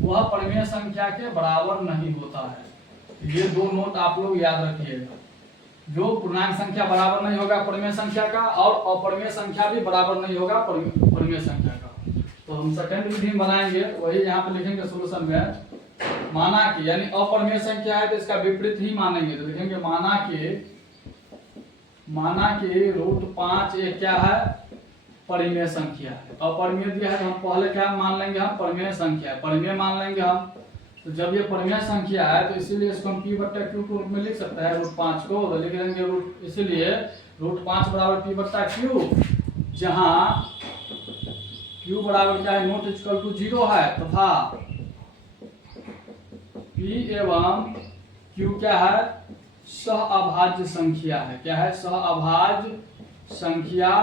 वह परिमेय संख्या के बराबर नहीं होता है। ये दो नोट आप लोग याद रखिएगा। जो पूर्णांक संख्या बराबर नहीं होगा परिमेय संख्या का, और अपरिमेय संख्या भी बराबर नहीं होगा परिमेय संख्या का। तो हम सेकंड विधि बनाएंगे, वही यहाँ पे लिखेंगे सोल्यूशन में। माना कि यानी अपरिमेय संख्या है तो इसका विपरीत ही मानेंगे, तो लिखेंगे माना कि रूट 5 एक क्या है, परिमेय संख्या है। अपरिमेय दिया है तो हम पहले क्या मान लेंगे, हम परिमेय संख्या है, परिमेय मान लेंगे हम। तो जब ये परिमेय संख्या है तो इसीलिए इसको हम p/q के रूप में लिख सकते हैं रूट 5 को। तो लिख लेंगे रूट, इसीलिए रूट 5 बराबर p/q, जहां q बराबर क्या है, नॉट इक्वल टू 0 है, तथा p एवं q क्या है, सहअभाज्य संख्या है। क्या है, सहअभाज्य संख्या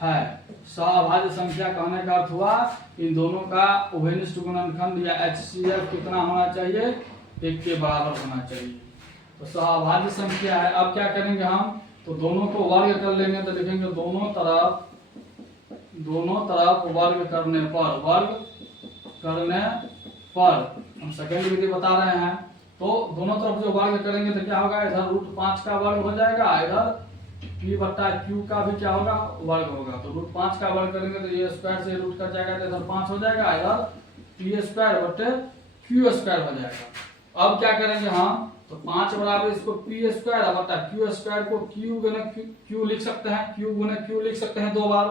है। सहअभाज्य संख्या कहने का अर्थ हुआ इन दोनों का उभयनिष्ठ गुणनखंड या HCF कितना होना चाहिए, 1 के बराबर होना चाहिए। तो सहअभाज्य संख्या है। अब क्या करेंगे हम, तो दोनों को वर्ग कर लेंगे। तो लिखेंगे दोनों तरफ वर्ग करने पर हम सेकंड विधि बता रहे हैं। तो दोनों तरफ जो वर्ग करेंगे तो क्या होगा, इधर रूट 5 का वर्ग हो जाएगा, इधर p/q का भी क्या होगा, वर्ग होगा। तो रूट 5 का वर्ग करेंगे तो ये स्क्वायर से रूट कट जाएगा, तो इधर 5 हो जाएगा, इधर p² / q² हो जाएगा। अब क्या करेंगे हम, तो 5 बराबर इसको p² / q² को q गुने q लिख सकते हैं, q गुने q लिख सकते हैं 2 बार।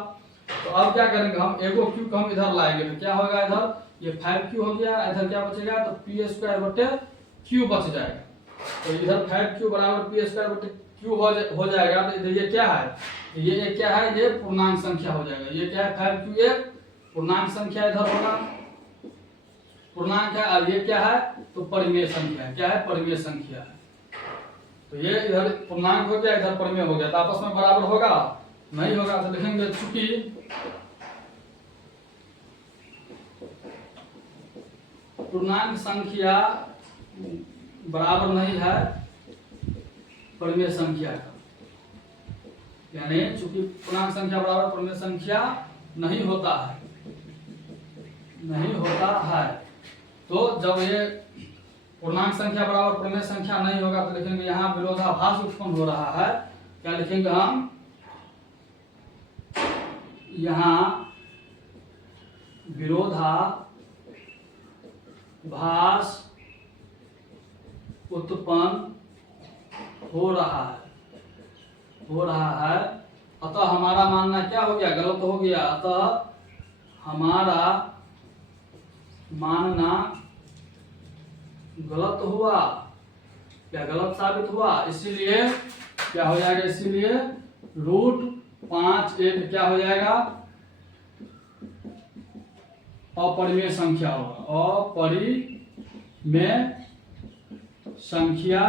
तो अब क्या करेंगे हम, एगो q को हम इधर लाएंगे तो क्या होगा, इधर ये 5q हो गया, इधर क्या बचेगा, तो p² / q बच जाएगा। तो इधर 5q बराबर p² / q हो जाएगा। तो इधर ये क्या है, ये क्या है, ये पूर्णांक संख्या हो जाएगा। ये क्या है, 5q एक पूर्णांक संख्या इधर होगा, पूर्णांक है, और ये क्या है, तो परिमेय संख्या है। क्या है, परिमेय संख्या है। तो ये इधर पूर्णांक हो गया, इधर परिमेय हो गया, तो आपस में बराबर होगा नहीं होगा। तो लिखेंगे चूंकि पूर्णांक संख्या बराबर नहीं है परिमेय संख्या का, यानी चूंकि पूर्णांक संख्या बराबर परिमेय संख्या नहीं होता है, तो जब ये पूर्णांक संख्या बराबर परिमेय संख्या नहीं होगा तो लिखेंगे यहाँ विरोधाभास उत्पन्न हो रहा है। क्या लिखेंगे हम, यहाँ विरोधाभास उत्पन्न हो रहा है। अतः हमारा मानना क्या हो गया, गलत हो गया। अतः हमारा मानना गलत हुआ, क्या गलत साबित हुआ। इसीलिए क्या हो जाएगा, इसीलिए रूट 5 एक क्या हो जाएगा, अपरिमेय संख्या होगा, अपरिमेय संख्या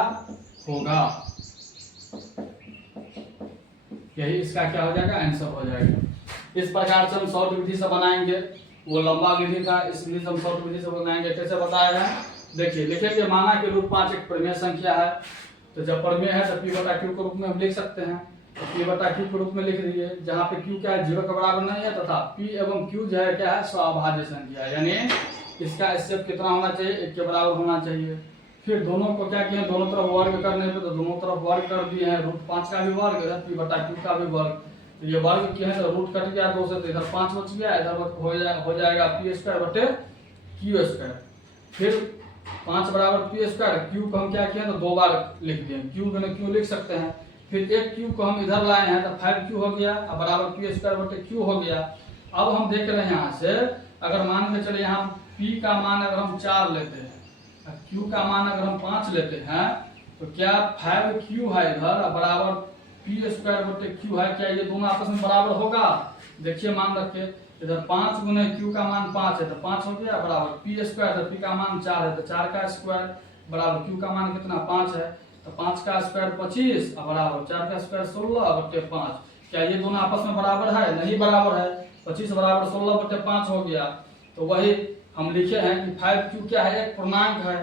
होगा। यही इसका क्या हो जाएगा, आंसर हो जाएगा। इस प्रकार से हम शॉर्ट विधि से बनाएंगे, वो लंबा विधि था, इस विधि से हम शॉर्ट विधि से बनाएंगे। कैसे बताया है, देखिए लिखेंगे माना कि रूट 5 एक परिमेय संख्या है, तो जब परिमेय है तो p बटा q के रूप में हम लिख सकते हैं, तो p बटा q के रूप में लिख दिए, जहाँ पे q क्या है 0 के बराबर नहीं है, तथा p एवं q जो है क्या है स्वाभाज्य संख्या, यानी इसका स्टेप कितना होना चाहिए, 1 के बराबर होना चाहिए। फिर दोनों को क्या किया, दोनों तरफ वर्ग करने पे तो दोनों तरफ वर्ग कर दिए हैं, रूट 5 का भी वर्ग इधर p बटा q का भी वर्ग, तो ये वर्ग किया है तो रूट कट गया 2 से, तो इधर 5 बच गया, इधर हो जाएगा p स्क्वायर बटे q स्क्वायर। फिर 5 बराबर p स्क्वायर, q को हम क्या किया तो 2 बार लिख दिए, q गुने q लिख सकते हैं। फिर एक q को हम इधर लाए हैं तो 5q हो गया, अब बराबर p स्क्वायर बटे q हो गया। अब हम देख रहे हैं यहाँ से, अगर मान के चले यहाँ p का मान अगर हम 4 लेते हैं, q का मान अगर हम 5 लेते हैं, तो क्या 5q है इधर बराबर p स्क्वायर बटे q है, क्या ये दोनों आपस में बराबर होगा? देखिए मान रखे, इधर 5 गुने q का मान 5 है तो 5 हो गया, बराबर p स्क्वायर, तो p का मान 4 है तो 4 का स्क्वायर, बराबर q का मान कितना 5 है, तो 5 का स्क्वायर 25 और बराबर 4 का स्क्वायर 16 बटे 5। क्या ये दोनों आपस में बराबर है? नहीं बराबर है। 25 बराबर 16 बटे 5 हो गया। तो वही हम लिखे हैं कि 5q क्या है, एक पूर्णांक है।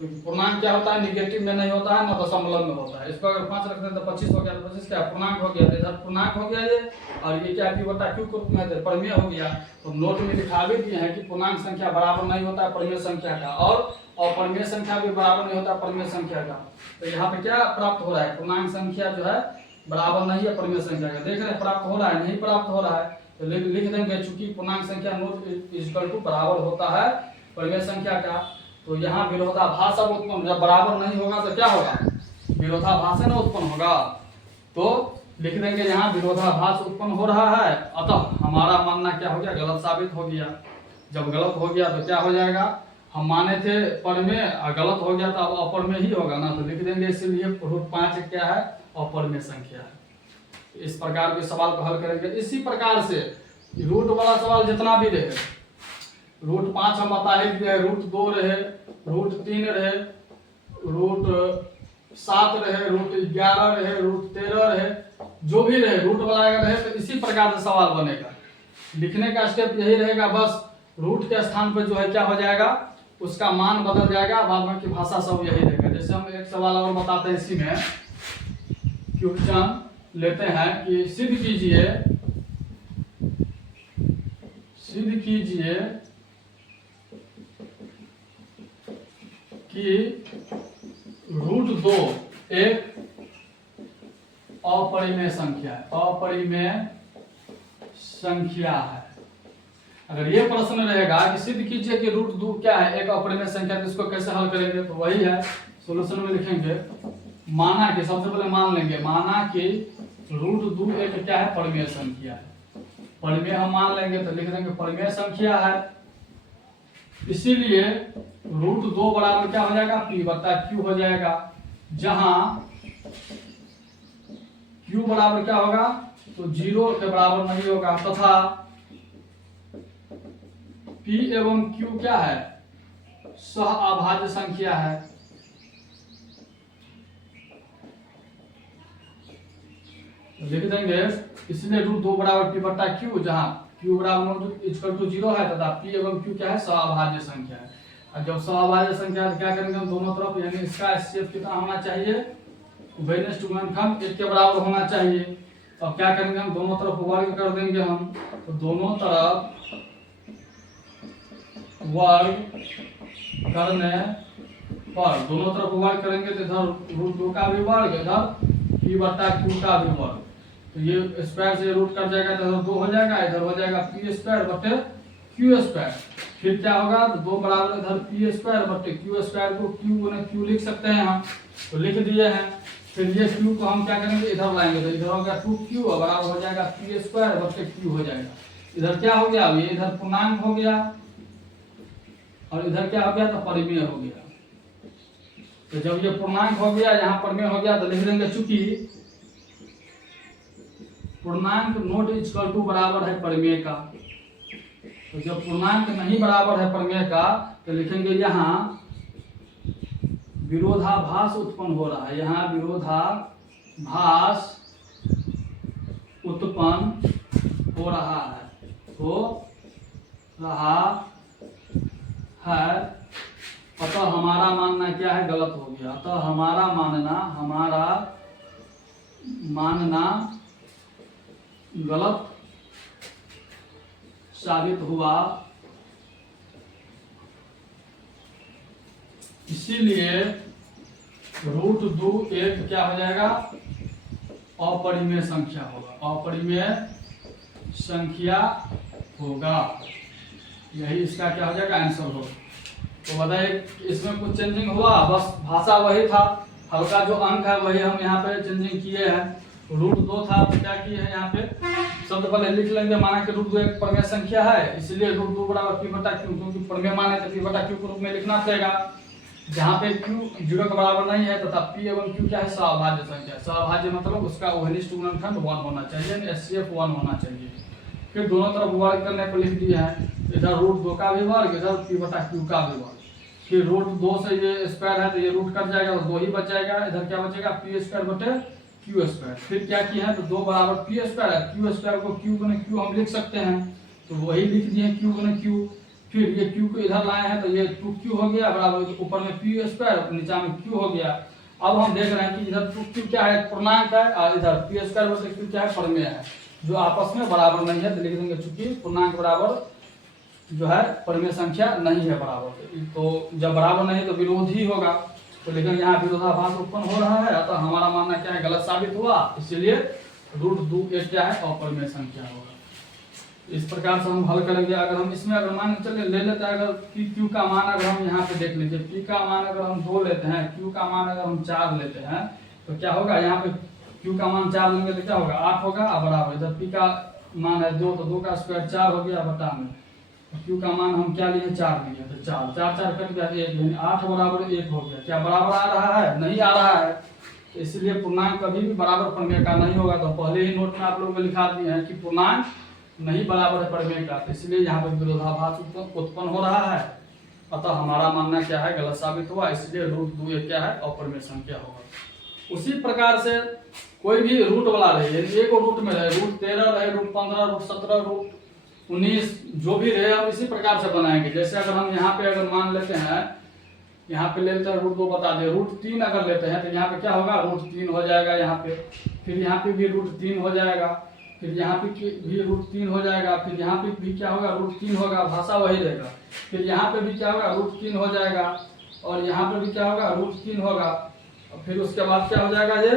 पूर्णांक क्या होता है, निगेटिव में नहीं होता है, ना दशमलव में होता है। इसको अगर 5 रखते हैं तो 25 हो गया, तो 25 क्या पूर्णांक हो गया, तो इधर पूर्णांक हो गया ये, और ये क्या p बटा q के रूप में है, परिमेय हो गया। तो नोट में लिखा भी दिए हैं कि पूर्णांक संख्या बराबर नहीं होता है परिमेय संख्या का, और अपरिमेय संख्या भी बराबर नहीं होता परिमेय संख्या का। तो यहाँ पे क्या प्राप्त हो रहा है, पूर्णांक संख्या जो है बराबर नहीं है परिमेय संख्या का। देख रहे हैं प्राप्त हो रहा है, नहीं प्राप्त हो रहा है, तो लिख देंगे चूंकि पूर्णांक संख्या नोट इक्वल टू बराबर होता है परिमेय संख्या का। तो यहाँ विरोधाभास अब उत्पन्न, जब बराबर नहीं होगा तो क्या होगा, विरोधाभास है ना उत्पन्न होगा। तो लिख देंगे यहाँ विरोधाभास उत्पन्न हो रहा है, अतः हमारा मानना क्या हो गया, गलत साबित हो गया। जब गलत हो गया तो क्या हो जाएगा, हम माने थे परिमेय, गलत हो गया तो अब अपरिमेय ही होगा ना, तो लिख देंगे इसीलिए रूट 5 क्या है, अपरिमेय संख्या है। इस प्रकार के सवाल को हल करेंगे। इसी प्रकार से रूट वाला सवाल जितना भी रहे, रूट 5 हम बता ही दिए, रूट 2 रहे, रूट 3 रहे, रूट 7 रहे, रूट 11 रहे, रूट 13 रहे, जो भी रहे रूट वाला अगर रहे तो इसी प्रकार से सवाल बनेगा। लिखने का स्टेप यही रहेगा, बस रूट के स्थान पर जो है क्या हो जाएगा, उसका मान बदल जाएगा, बाद में की भाषा सब यही रहेगा। जैसे हम एक सवाल और बताते हैं इसी में, क्वेश्चन लेते हैं कि सिद्ध कीजिए कि रूट 2 एक अपरिमेय संख्या है। अगर ये प्रश्न रहेगा कि सिद्ध कीजिए कि रूट 2 क्या है, एक अपरिमेय संख्या, तो इसको कैसे हल करेंगे, तो वही है सॉल्यूशन में लिखेंगे, माना कि सबसे पहले मान लेंगे, माना कि रूट 2 एक क्या है, परिमेय संख्या है। परिमेय हम मान लेंगे तो लिख देंगे परिमेय संख्या है, इसीलिए रूट 2 बराबर क्या हो जाएगा, p बटा q हो जाएगा, जहां q बराबर क्या होगा, तो 0 के बराबर नहीं होगा, तथा p एवं q क्या है, सह अभाज्य संख्या है। लिख देंगे इसलिए रूट 2 बराबर p बटा q, जहां q बराबर इक्वल टू 0 है, तथा p एवं q क्या है, सह संख्या है। और जब सह संख्या है तो क्या करेंगे हम दोनों तरफ, यानी इसका स्टेप कितना होना चाहिए, उभयनिष्ठ गुणनखंड 1 के बराबर होना चाहिए। अब क्या करेंगे हम दोनों तरफ वर्ग कर देंगे हम, तो दोनों तरफ वर्ग करने पर, दोनों तरफ वर्ग करेंगे तो इधर रूट 2 का भी वर्ग, इधर p बटा q का भी वर्ग, तो ये स्क्वायर से रूट कट जाएगा तो इधर 2 हो जाएगा, इधर हो जाएगा p स्क्वायर बटे q स्क्वायर। फिर क्या होगा, तो 2 बराबर इधर p स्क्वायर बटे q स्क्वायर को q गुने q लिख सकते हैं हम, तो लिख दिए हैं। फिर ये q को हम क्या करेंगे, इधर लाएंगे, तो इधर होगा 2q और बराबर हो जाएगा p स्क्वायर बटे q हो जाएगा। इधर क्या हो गया, ये इधर पूर्णांक हो गया, और इधर क्या हो गया, तो परिमेय हो गया। तो जब ये पूर्णांक हो गया, यहाँ परिमेय हो गया, तो लिख देंगे चूंकि पूर्णांक नोट इक्वल टू बराबर है परिमेय का, तो जब पूर्णांक नहीं बराबर है परिमेय का, तो लिखेंगे यहाँ विरोधाभास उत्पन्न हो रहा है, यहाँ विरोधाभास उत्पन्न हो रहा है। अतः हमारा मानना क्या है, गलत हो गया। अतः हमारा मानना गलत साबित हुआ, इसीलिए √2 एक क्या हो जाएगा, अपरिमेय संख्या होगा, अपरिमेय संख्या होगा। यही इसका क्या हो जाएगा, आंसर होगा। तो बताइए इसमें कुछ चेंजिंग हुआ, बस भाषा वही था, हल्का जो अंक है वही हम यहाँ पे चेंजिंग किए हैं। √2 था तो क्या किए हैं, यहाँ पे शब्द पहले लिख लेंगे। माना कि √2 एक परिमेय संख्या है, इसलिए √2 बराबर p/q, क्योंकि परिमेय माने तो p/q के रूप में लिखना पड़ेगा। जहाँ पे q 0 के बराबर नहीं है तथा p एवं q क्या है, सहअभाज्य संख्या। सहअभाज्य मतलब उसका ओहनिष्ठ गुणनखंड 1 होना चाहिए, HCF 1 होना चाहिए। फिर दोनों तरफ वर्ग करने को लिख दिए हैं, इधर √2 का भी वर्ग, इधर p/q का भी वर्ग। फिर √2 से ये स्क्वायर है तो ये रूट कट जाएगा, तो 2 ही बच जाएगा। इधर क्या बचेगा, p² फिर क्या किया है, तो 2 बराबर p² है, q² को q गुने q हम लिख सकते हैं, तो वही लिख दिए q गुने q। फिर ये q को इधर लाए हैं तो ये 2q हो गया, बराबर ऊपर में p² नीचे में q हो गया। अब हम देख रहे हैं कि इधर 2q क्या है, पूर्णांक है, और इधर p² क्या है, परिमेय है, जो आपस में बराबर नहीं है। तो लिख देंगे चूंकि पूर्णांक बराबर जो है परिमेय संख्या नहीं है बराबर, तो जब बराबर नहीं तो विरोधी होगा। तो लेकिन यहाँ विरोधाभास उत्पन्न हो रहा है, अतः हमारा मानना क्या है, गलत साबित हुआ, इसलिए √2 एक क्या है, अपरिमेय संख्या होगा। इस प्रकार से हम हल करेंगे। अगर हम इसमें अगर मान चलिए ले लेते हैं, अगर q का मान अगर हम यहाँ पे देख लीजिए, p का मान अगर हम 2 लेते हैं, q का मान अगर हम 4 लेते हैं, तो क्या होगा, यहाँ पे q का मान 4 लेंगे तो क्या होगा, 8 होगा, बराबर इधर p का मान है 2, तो 2 का स्क्वायर 4 हो गया बटा में, q का मान हम क्या लिए, 4 लिए, तो 4 कट गया 1, यानी 8 बराबर 1 हो गया। क्या बराबर आ रहा है, नहीं आ रहा है, तो इसलिए पूर्णांक कभी भी बराबर परिमेय का नहीं होगा। तो पहले ही नोट में आप लोगों को लिखा दिए हैं कि पूर्णांक नहीं बराबर है परिमेय का, तो इसलिए यहाँ पर विरोधाभास उत्पन्न हो रहा है। अतः हमारा मानना क्या है, गलत साबित हुआ, इसलिए √2 क्या है, अपरिमेय संख्या होगा। उसी प्रकार से कोई भी रूट वाला रहे, एक रूट में रहे, √13 रहे, √15, √17, √19 जो भी रहे, हम इसी प्रकार से बनाएंगे। जैसे अगर हम यहाँ पे अगर मान लेते हैं, यहाँ पे लेते हैं √2 बता दें, √3 अगर लेते हैं तो यहाँ पे क्या होगा, √3 हो जाएगा यहाँ पे, फिर यहाँ पे भी √3 हो जाएगा, फिर यहाँ पे भी √3 हो जाएगा, फिर यहाँ पे भी क्या होगा, √3 होगा, भाषा वही रहेगा। फिर यहाँ पे भी क्या होगा, √3 हो जाएगा, और यहाँ पे भी क्या होगा, √3 होगा, और फिर उसके बाद क्या हो जाएगा, ये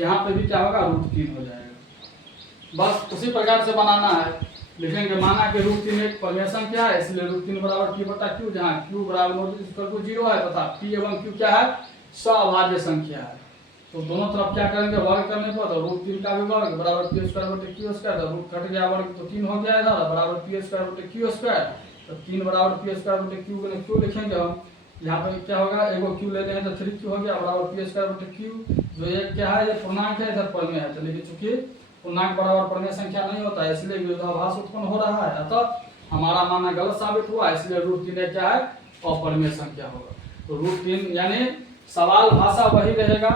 यहाँ पे भी क्या होगा, √3 हो जाएगा। बस उसी प्रकार से बनाना है। लिखेंगे माना कि √3 एक परिमेय संख्या है, इसलिए √3 बराबर p/q, जहाँ q बराबर 0 है तथा p एवं q क्या है, सहअभाज्य संख्या है। तो दोनों तरफ क्या करेंगे, वर्ग करने पर, तो √3 का भी वर्ग बराबर p² बटे q², तो रूट कट गया वर्ग, तो 3 हो गया इधर, बराबर p² बटे q², तो 3 बराबर p² बटे q गुने q लिखेंगे हम। यहाँ पे क्या होगा, एगो q लेते हैं तो 3q हो गया, बराबर p² बटे q, जो एक क्या है, ये पूर्णांक है, इधर परिमेय है। तो लेकिन चूंकि पूर्णांक बराबर परिमेय संख्या नहीं होता है, इसलिए विरोधाभास उत्पन्न हो रहा है। अतः हमारा मानना गलत साबित हुआ, इसलिए √3 क्या है, अपरिमेय संख्या होगा। तो √3 यानी सवाल भाषा वही रहेगा,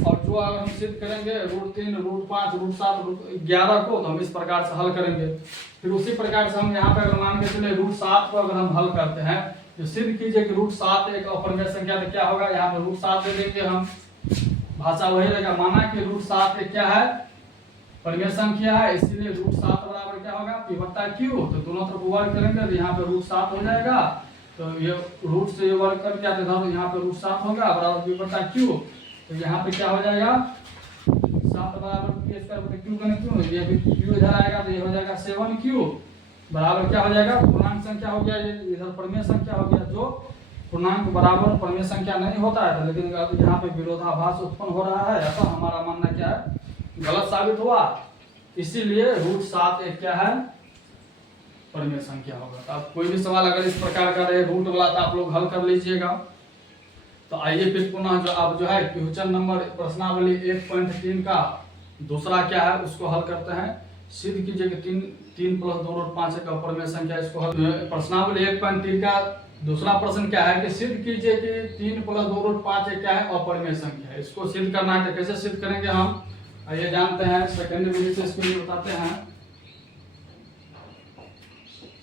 और जो अगर हम सिद्ध करेंगे √3, √5, √7, √11 को, तो हम इस प्रकार से हल करेंगे। फिर उसी प्रकार से हम यहाँ पे अगर मान के चले √7 को अगर हम हल करते हैं, तो सिद्ध कीजिए कि √7 एक अपरिमेय संख्या, तो क्या होगा, यहाँ पे √7 दे देंगे हम, भाषा वही रहेगा। माना कि √7 क्या है, परिमेय संख्या है, इसलिए √7 बराबर क्या होगा, p/q, तो दोनों तरफ वर्ग करेंगे तो यहाँ पे √7 हो जाएगा, तो ये रूट से ये वर्ग कर दिया तो यहाँ पे √7 होगा, बराबर p/q, तो यहाँ पे क्या हो जाएगा, 7 बराबर p² बटे q गुने q, ये भी q इधर आएगा तो ये हो जाएगा 7q, बराबर क्या हो जाएगा, पूर्णांक संख्या हो गया, ये इधर परिमेय संख्या हो गया। जो पूर्णांक बराबर परिमेय संख्या नहीं होता है, लेकिन यहाँ पे विरोधाभास उत्पन्न हो रहा है, अतः हमारा मानना क्या है, गलत साबित हुआ, इसीलिए √7 एक क्या है, परिमेय संख्या होगा। तो आप कोई भी सवाल अगर इस प्रकार का रहे रूट वाला, तो आप लोग हल कर लीजिएगा। तो आइए फिर पुनः जो आप जो है क्वेश्चन नंबर प्रश्नावली 1.3 का दूसरा क्या है उसको हल करते हैं। सिद्ध कीजिए कि 3 + 2√5 एक अपरिमेय संख्या, इसको हल। प्रश्नावली 1.3 का दूसरा प्रश्न क्या है कि सिद्ध कीजिए कि 3 + 2√5 एक क्या है, अपरिमेय संख्या है। इसको सिद्ध करना है तो कैसे सिद्ध करेंगे हम, आइए जानते हैं सेकेंड विधि से इसको लिए बताते हैं।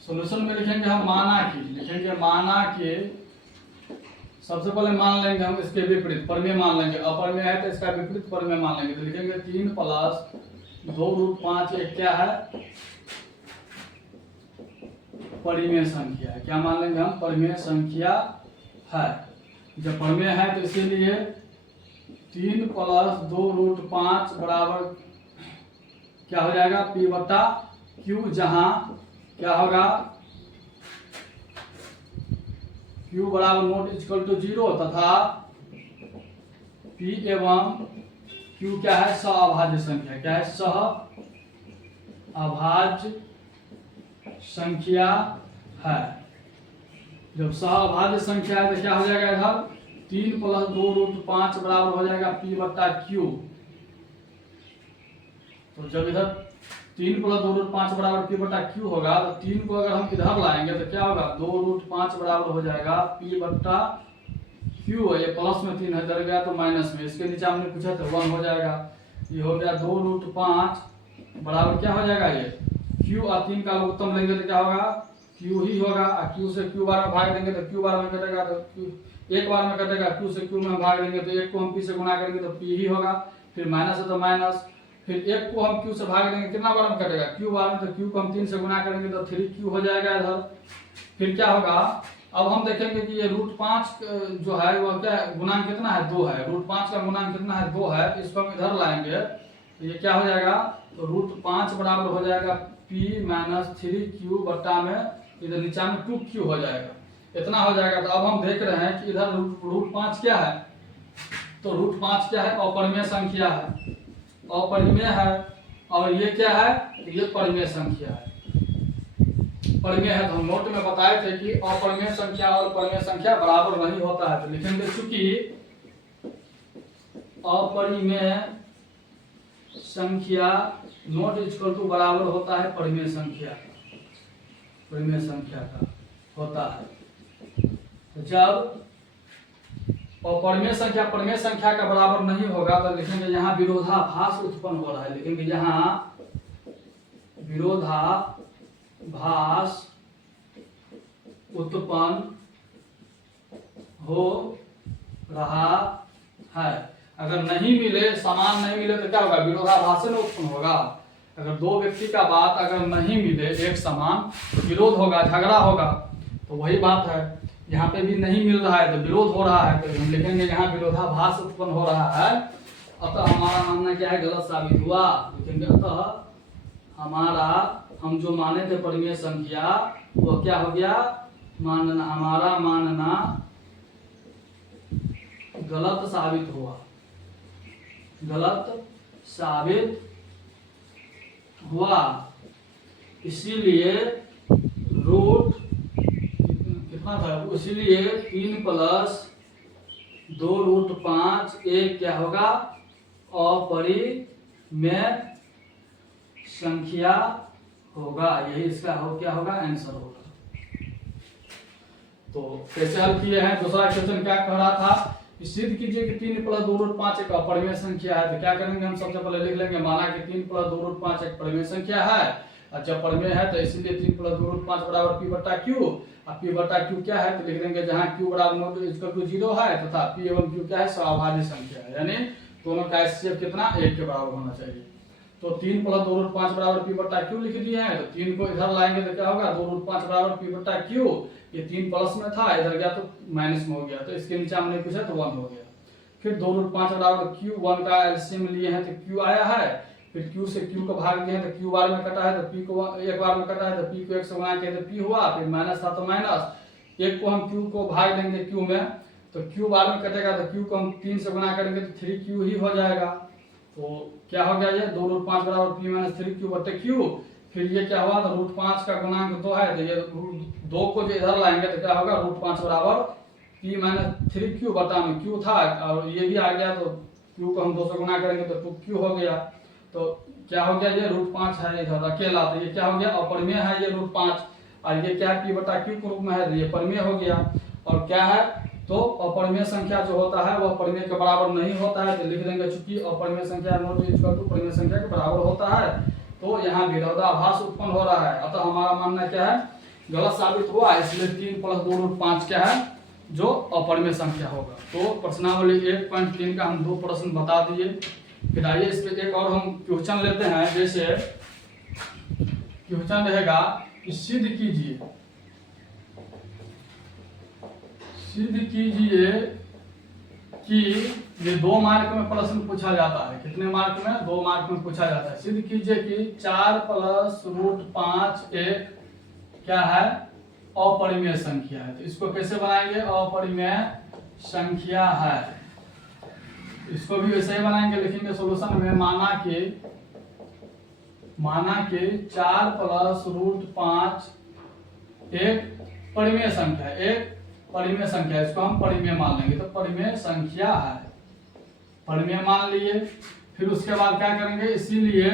सॉल्यूशन में लिखेंगे हम माना कि, लिखेंगे माना कि, सबसे पहले मान लेंगे हम इसके विपरीत परमेय मान लेंगे, अपरमेय है तो इसका विपरीत परमेय मान लेंगे। तो लिखेंगे 3 + 2√5 एक क्या है, परिमेय संख्या है। क्या मान लेंगे हम, परिमेय संख्या है। जब परिमेय है तो इसीलिए 3 + 2√5 बराबर क्या हो जाएगा, P/Q, जहां क्या होगा, Q बराबर नॉट इक्वल टू 0 तथा P एवं Q क्या है, सहअभाज्य संख्या। क्या है, सहअभाज्य संख्या है। जब सहअभाज्य संख्या है तो क्या हो जाएगा, इधर 3 + 2√5 बराबर हो जाएगा P/Q। तो जब इधर 3 + 2√5 बराबर P/Q होगा तो 3 को अगर हम इधर लाएंगे तो क्या होगा, 2√5 बराबर हो जाएगा P/Q। ये प्लस में 3 इधर गया तो माइनस में, इसके नीचे हमने पूछा तो 1 हो जाएगा। ये हो गया 2√5 बराबर क्या हो जाएगा, ये Q और 3 का लघुत्तम लेंगे तो क्या होगा, Q ही होगा। और Q से Q बार में भाग देंगे तो Q बार में कटेगा, तो Q एक बार में कटेगा। Q से Q में भाग देंगे तो 1 को हम P से गुणा करेंगे तो P ही होगा। फिर माइनस है तो माइनस, फिर 1 को हम Q से भाग देंगे, कितना बार में कटेगा, Q बार में, तो Q को हम 3 से गुणा करेंगे तो 3Q हो जाएगा इधर। फिर क्या होगा, अब हम देखेंगे कि ये √5 जो है वो क्या है, गुणांक कितना है, 2 है। √5 का गुणांक कितना है, 2 है। तो इसको हम इधर लाएंगे तो ये क्या हो जाएगा, तो √5 बराबर हो जाएगा P - 3Q बट्टा में इधर नीचा में 2Q हो जाएगा, इतना हो जाएगा। तो अब हम देख रहे हैं कि इधर √5 क्या है, तो √5 क्या है, अपरिमेय संख्या है, अपरिमेय है। और ये क्या है, ये परिमेय संख्या है। परिमेय है तो हम नोट में बताए थे कि अपरिमेय संख्या और परिमेय संख्या बराबर नहीं होता है। तो लिखेंगे चूंकि अपरिमेय संख्या नॉट इक्वल टू बराबर होता है परिमेय संख्या, परिमेय संख्या का होता है। तो जब अपरिमेय संख्या परिमेय संख्या का बराबर नहीं होगा तो लिखेंगे यहाँ विरोधाभास उत्पन्न हो रहा है। लिखेंगे यहाँ विरोधाभास उत्पन्न हो रहा है। अगर नहीं मिले, समान नहीं मिले तो क्या होगा, विरोधाभास में उत्पन्न होगा। अगर दो व्यक्ति का बात अगर नहीं मिले एक समान तो विरोध होगा, झगड़ा होगा। तो वही बात है, यहाँ पे भी नहीं मिल रहा है तो विरोध हो रहा है। तो हम लिखेंगे यहाँ विरोधाभास उत्पन्न हो रहा है, अतः हमारा मानना क्या है, गलत साबित हुआ। लिखेंगे अतः हमारा, हम जो माने थे परिमेय संख्या वो क्या हो गया, मानना, हमारा मानना गलत साबित हुआ, गलत साबित हुआ। इसीलिए रूट कितना था, इसीलिए 3 + 2√5 एक क्या होगा, अपरिमेय संख्या होगा। यही इसका क्या होगा, आंसर होगा। तो कैसे हल किए हैं, दूसरा क्वेश्चन क्या कह रहा था, सिद्ध कीजिए कि 3 + 2√5 एक अपरिमेय संख्या है। तो क्या करेंगे हम, सबसे पहले लिख लेंगे माना कि 3 + 2√5 एक परिमेय संख्या है। और जब परिमेय है तो इसीलिए 3 + 2√5 बराबर P/Q। और P/Q क्या है, तो लिख देंगे जहां Q बराबर नॉट इक्वल टू 0 है तथा P एवं Q क्या है, सहअभाज्य संख्या है, यानी दोनों का HCF कितना, 1 के बराबर होना चाहिए। तो 3 + 2√5 बराबर P/Q लिख दिए हैं। तो 3 को इधर लाएंगे तो क्या होगा, 2√5 बराबर P/Q। ये 3 प्लस में था, इधर गया तो माइनस में हो गया, तो इसके नीचे हमने पूछा तो 1 हो गया। फिर 2√5 बराबर Q, 1 का एलसीएम लिए हैं तो Q आया है। फिर Q से Q को भाग दिए हैं तो Q बार में कटा है तो P को एक बार में कटा है तो P को 1 से गुणा किया तो P हुआ। फिर माइनस था तो माइनस, 1 को हम Q को भाग देंगे Q में तो Q बार में कटेगा तो Q को हम 3 से गुणा करेंगे तो 3Q ही हो जाएगा। तो क्या हो गया, ये 2√5 बराबर P - 3Q/Q। फिर ये क्या हुआ, तो √5 का गुणांक 2 है तो ये 2 को जो इधर लाएंगे तो क्या होगा, √5 बराबर P - 3Q बटा में Q था और ये भी आ गया तो Q को हम 2 से गुणा करेंगे तो 2Q हो गया। तो क्या हो गया, ये √5 है इधर अकेला, तो ये क्या हो गया, अपरिमेय है ये √5। और ये क्या है, P/Q के रूप में है तो ये परिमेय हो गया। और क्या है, तो अपरिमेय संख्या जो होता है वह परिमेय के बराबर नहीं होता है, तो लिख देंगे चूंकि अपरिमेय संख्या नॉट इक्वल टू परिमेय संख्या के बराबर होता है, तो यहाँ विरोधाभास उत्पन्न हो रहा है। अतः हमारा मानना क्या है, गलत साबित हुआ, इसलिए 3 + 2 √ 5 क्या है, जो अपरिमेय संख्या होगा। तो प्रश्नावली 1.3 का हम 2 प्रश्न बता दिए। फिर आइए इस पे एक और हम क्वेश्चन लेते हैं। जैसे क्वेश्चन रहेगा कि सिद्ध कीजिए कि ये 2 मार्क में प्रश्न पूछा जाता है। कितने मार्क में? 2 मार्क में पूछा जाता है। सिद्ध कीजिए कि 4 + √5 एक क्या है, अपरिमेय संख्या है। तो इसको कैसे बनाएंगे, अपरिमेय संख्या है। इसको भी वैसे ही बनाएंगे, लिखेंगे सॉल्यूशन में माना कि 4 + √5 एक परिमेय संख्या है, एक परिमेय संख्या, इसको हम परिमेय मान लेंगे। तो परिमेय संख्या है, परिमेय मान लिए। फिर उसके बाद क्या करेंगे, इसीलिए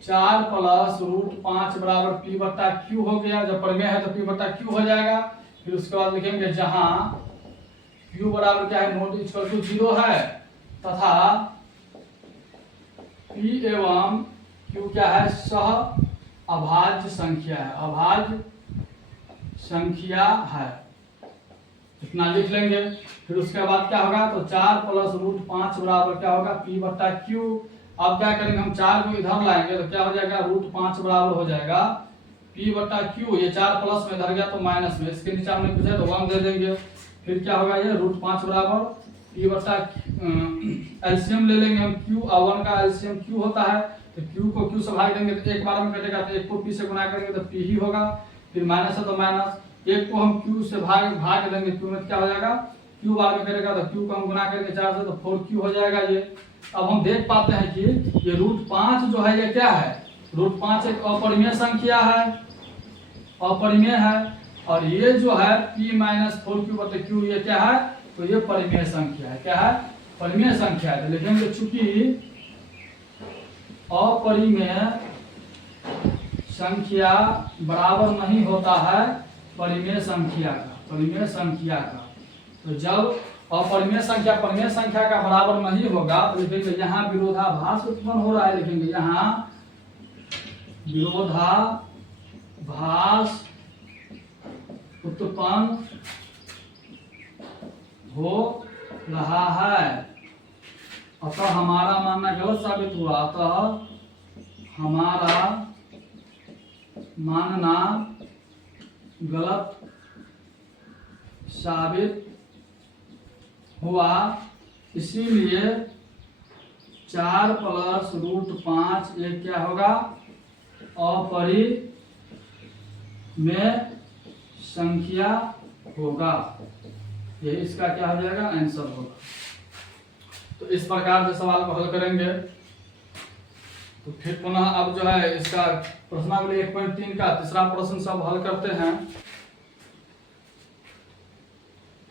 4 + √5 बराबर p/q हो गया। जब परिमेय है तो p/q हो जाएगा। फिर उसके बाद लिखेंगे जहां q बराबर क्या है, नॉट इक्वल टू 0 है, तथा p एवं q क्या है, सह अभाज्य संख्या है, अभाज्य संख्या है। इतना लिख लेंगे। फिर उसके बाद क्या होगा, तो 4 + √5 बराबर क्या होगा, p/q। अब क्या करेंगे, हम 4 को इधर लाएंगे तो क्या हो जाएगा, √5 बराबर हो जाएगा p/q। ये 4 प्लस में इधर गया तो माइनस में, इसके नीचे हमने पूछा तो 1 दे देंगे। फिर क्या होगा, ये √5 बराबर p/, एलसीएम ले लेंगे हम, q और 1 का एलसीएम q होता है, तो q को q से भाग देंगे तो एक बार में कटेगा, तो 1 को p से गुना करेंगे तो p ही होगा। फिर माइनस है तो माइनस, 1 को हम q से भाग देंगे, q में क्या हो जाएगा, q बार में करेगा तो q को हम गुना करेंगे 4 से तो 4q हो जाएगा ये। अब हम देख पाते हैं कि ये √5 जो है ये क्या है, √5 एक अपरिमेय संख्या है, अपरिमेय है। और ये जो है p - 4q/q ये क्या है, तो ये परिमेय संख्या है। क्या है, परिमेय संख्या है। तो लिखेंगे चूंकि अपरिमेय संख्या बराबर नहीं होता है परिमेय संख्या का, परिमेय संख्या का। तो जब अपरिमेय संख्या परिमेय संख्या का बराबर नहीं होगा तो लिखेंगे यहाँ विरोधाभास उत्पन्न हो रहा है, लिखेंगे यहाँ विरोधाभास उत्पन्न हो रहा है। अतः हमारा मानना गलत साबित हुआ, अतः हमारा मानना गलत साबित हुआ, इसीलिए 4 + √5 एक क्या होगा, अपरिमेय संख्या होगा। ये इसका क्या हो जाएगा, आंसर होगा। तो इस प्रकार से सवाल को हल करेंगे। तो फिर पुनः अब जो है इसका प्रश्नावली 1.3 का तीसरा प्रश्न सब हल करते हैं।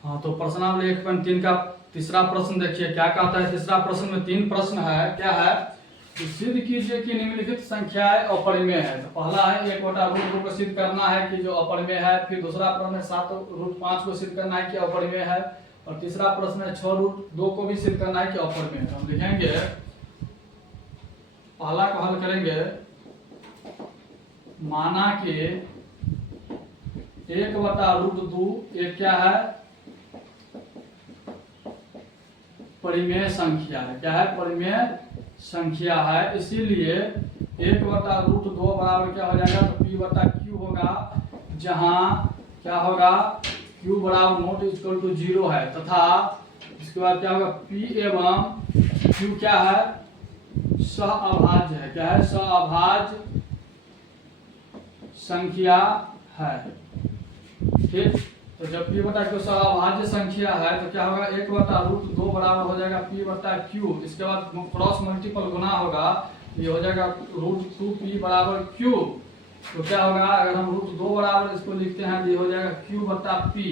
हाँ, तो प्रश्नावली 1.3 का तीसरा प्रश्न देखिए क्या कहता है। तीसरा प्रश्न में 3 प्रश्न है। क्या है, तो सिद्ध कीजिए कि निम्नलिखित संख्याएं अपरिमेय है। तो पहला है 1/√2 को सिद्ध करना है कि जो अपरिमेय है। फिर दूसरा प्रश्न है 7/5 को सिद्ध करना है कि अपरिमेय है। और तीसरा प्रश्न है 6√2 को भी सिद्ध करना है कि अपरिमेय है। हम लिखेंगे, पहला को हल करेंगे, माना कि 1/√2 एक क्या है, परिमेय संख्या है। क्या है, परिमेय संख्या है। इसीलिए 1/√2 बराबर क्या हो जाएगा, तो p/q होगा, जहां क्या होगा, q बराबर नॉट इक्वल टू 0 है, तथा इसके बाद क्या होगा, p एवं q क्या है, सह अभाज्य है। क्या है, सह अभाज्य संख्या है। ठीक, तो जब p/q सह अभाज्य संख्या है तो क्या होगा, 1/√2 बराबर हो जाएगा p/q। इसके बाद क्रॉस मल्टीपल गुना होगा, ये हो जाएगा √2p बराबर q। तो क्या होगा, अगर हम √2 बराबर इसको लिखते हैं तो ये हो जाएगा q/p।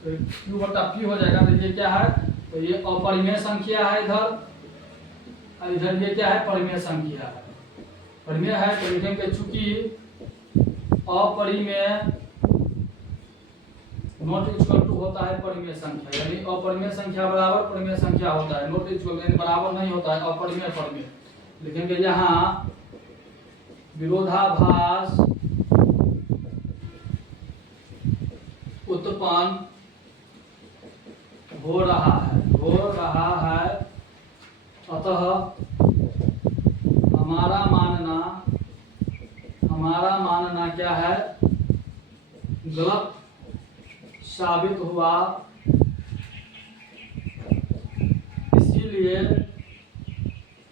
तो q/p हो जाएगा। तो ये क्या है, तो ये अपरिमेय संख्या है इधर, और इधर ये क्या है, परिमेय संख्या है। परिमेय है तो लिखेंगे चूंकि अपरिमेय नॉट इक्वल टू होता है परिमेय संख्या, यानी अपरिमेय संख्या बराबर परिमेय संख्या होता है। नॉट इक्वल यानी बराबर नहीं होता है, अपरिमेय परिमेय लिखेंगे। यहाँ विरोधाभास उत्पन्न हो रहा है, अतः हमारा मानना क्या है, गलत साबित हुआ। इसीलिए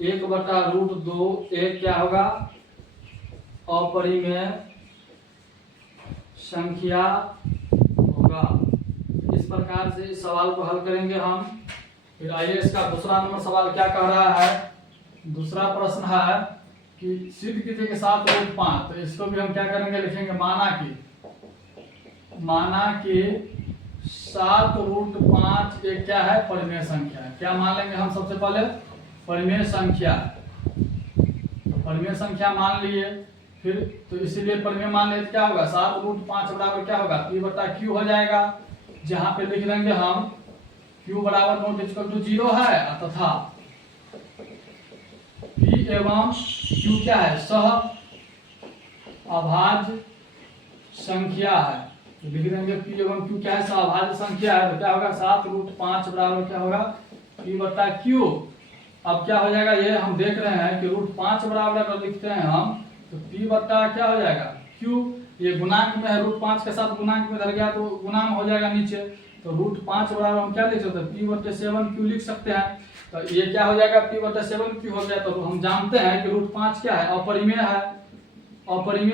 1/√2 एक क्या होगा, अपरिमेय संख्या होगा। इस प्रकार से इस सवाल को हल करेंगे हम। फिर आइए इसका दूसरा नंबर सवाल क्या कह रहा है। दूसरा प्रश्न है कि सिद्ध कीजिए के साथ रूट 5, तो इसको भी हम क्या करेंगे, लिखेंगे माना कि 7√5 एक क्या है, परिमेय संख्या है। क्या मान लेंगे हम सबसे पहले, परिमेय संख्या। तो परिमेय संख्या मान लिए, फिर तो इसीलिए परिमेय मान लिए तो क्या होगा, 7√5 बराबर क्या होगा, P/Q हो जाएगा। जहां पे लिख देंगे हम Q बराबर नॉट इक्वल टू 0 है, तथा P एवं Q क्या है, सह अभाज्य संख्या है। तो लिख देंगे P एवं Q क्या है, सहअभाज्य संख्या है। तो क्या होगा, 7√5 बराबर क्या होगा, P/Q। अब क्या हो जाएगा, ये हम देख रहे हैं कि √5 बराबर अगर लिखते हैं हम, तो P बट्टा क्या हो जाएगा, Q। ये गुणांक में है, √5 के साथ गुणांक में धर गया तो गुणांक हो जाएगा नीचे। तो √5 बराबर हम क्या लिख सकते हैं, P/7Q लिख सकते हैं। तो ये क्या हो जाएगा, P/7Q हो गया। तो हम जानते हैं कि √5 क्या है, अपरिमेय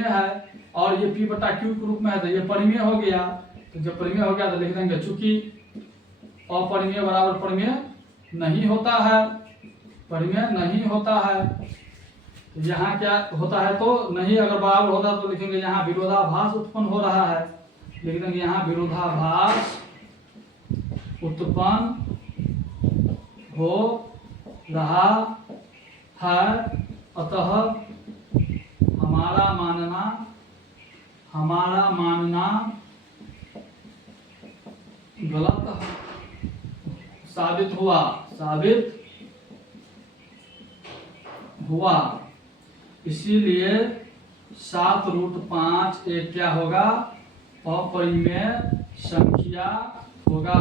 है, और ये P/Q के रूप में है, तो ये परिमेय हो गया। तो जब परिमेय हो गया तो लिख देंगे, चूंकि अपरिमेय बराबर परिमेय नहीं होता है, परिमेय नहीं होता है। तो यहाँ क्या होता है, तो नहीं अगर बराबर होता तो लिखेंगे यहाँ विरोधाभास उत्पन्न हो रहा है। लिख देंगे यहाँ विरोधाभास उत्पन्न हो रहा है, अतः हमारा मानना गलत साबित हुआ। इसीलिए 7√5 एक क्या होगा, अपरिमेय संख्या होगा।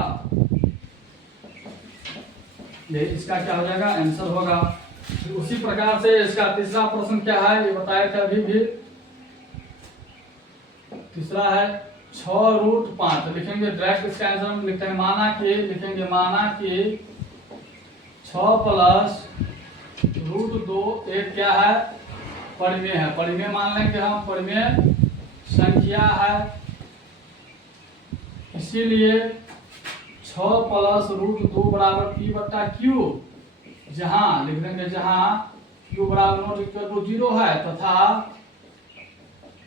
ये इसका क्या हो जाएगा, आंसर होगा। उसी प्रकार से इसका तीसरा प्रश्न क्या है, ये बताया था अभी भी। तीसरा है 6√5। तो लिखेंगे डायरेक्ट इसका आंसर हम लिखते हैं, माना कि 6 + √2 एक क्या है, परिमेय है। परिमेय मान लेंगे हम, परिमेय संख्या है। इसीलिए 6 + √2 बराबर P/Q। जहां लिख देंगे, जहां Q बराबर नॉट इक्वल टू 0 है, तथा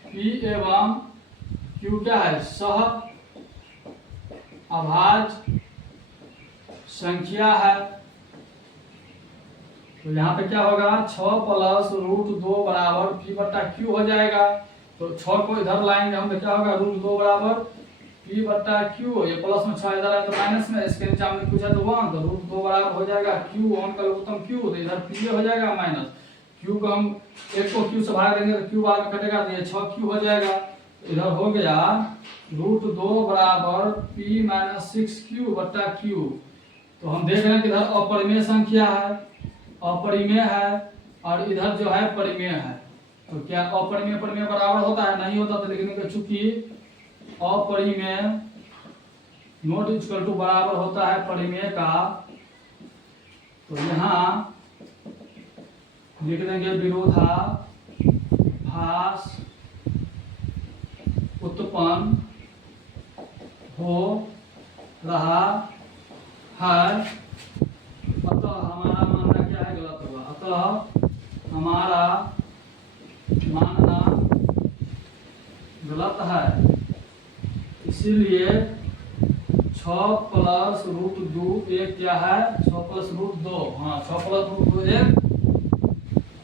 P एवं Q क्या है, सह अभाज्य संख्या है। तो यहाँ पे क्या होगा, 6 + √2 बराबर P/Q हो जाएगा। तो 6 को इधर लाएंगे हम, तो क्या होगा, √2 बराबर P/Q। ये प्लस में 6 इधर है तो माइनस में, इसके नीचे हमने पूछा तो 1, तो √2 बराबर हो जाएगा Q, 1 का लघुत्तम Q, तो इधर P हो जाएगा माइनस Q को हम 1 को Q से भाग देंगे तो Q बाद में कटेगा, तो ये 6Q हो जाएगा। तो इधर हो गया √2 बराबर P - 6Q/Q। तो हम देख रहे हैं कि इधर अपरिमेय संख्या है, अपरिमेय है, और इधर जो है परिमेय है। तो क्या अपरिमेय परिमेय बराबर होता है, नहीं होता। तो लिखने का, चूंकि अपरिमेय नॉट इक्वल टू बराबर होता है परिमेय का, तो यहाँ लिख देंगे विरोधाभास उत्पन्न हो रहा है, अतः हमारा मानना क्या है, गलत होगा। अतः हमारा मानना गलत है। इसीलिए 6 + √2 एक क्या है, 6 + √2, हाँ 6 + √2 एक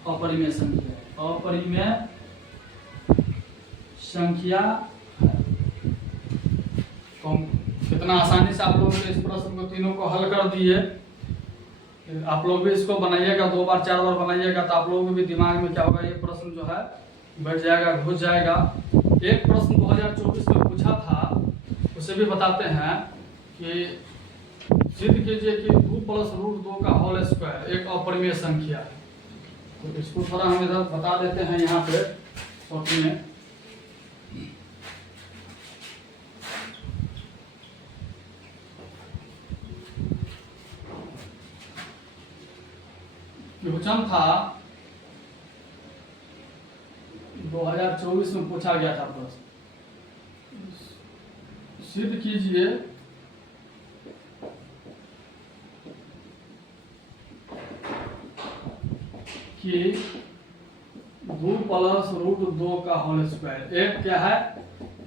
अपरिमेय संख्या है, अपरिमेय संख्या है। तो हम कितना आसानी से आप लोगों ने इस प्रश्न को तीनों को हल कर दिए। आप लोग भी इसको बनाइएगा, 2 बार 4 बार बनाइएगा तो आप लोगों के भी दिमाग में क्या होगा, ये प्रश्न जो है बैठ जाएगा, घुस जाएगा। एक प्रश्न 2024 में पूछा था, उसे भी बताते हैं कि सिद्ध कीजिए कि 2 + √2 का होल स्क्वायर एक अपरिमेय संख्या है। तो इसको थोड़ा हम इधर बता देते हैं यहाँ पे शॉर्ट में। क्वेश्चन था 2024 में पूछा गया था प्रश्न, सिद्ध कीजिए कि 2 + √2 का होल स्क्वायर एक क्या है,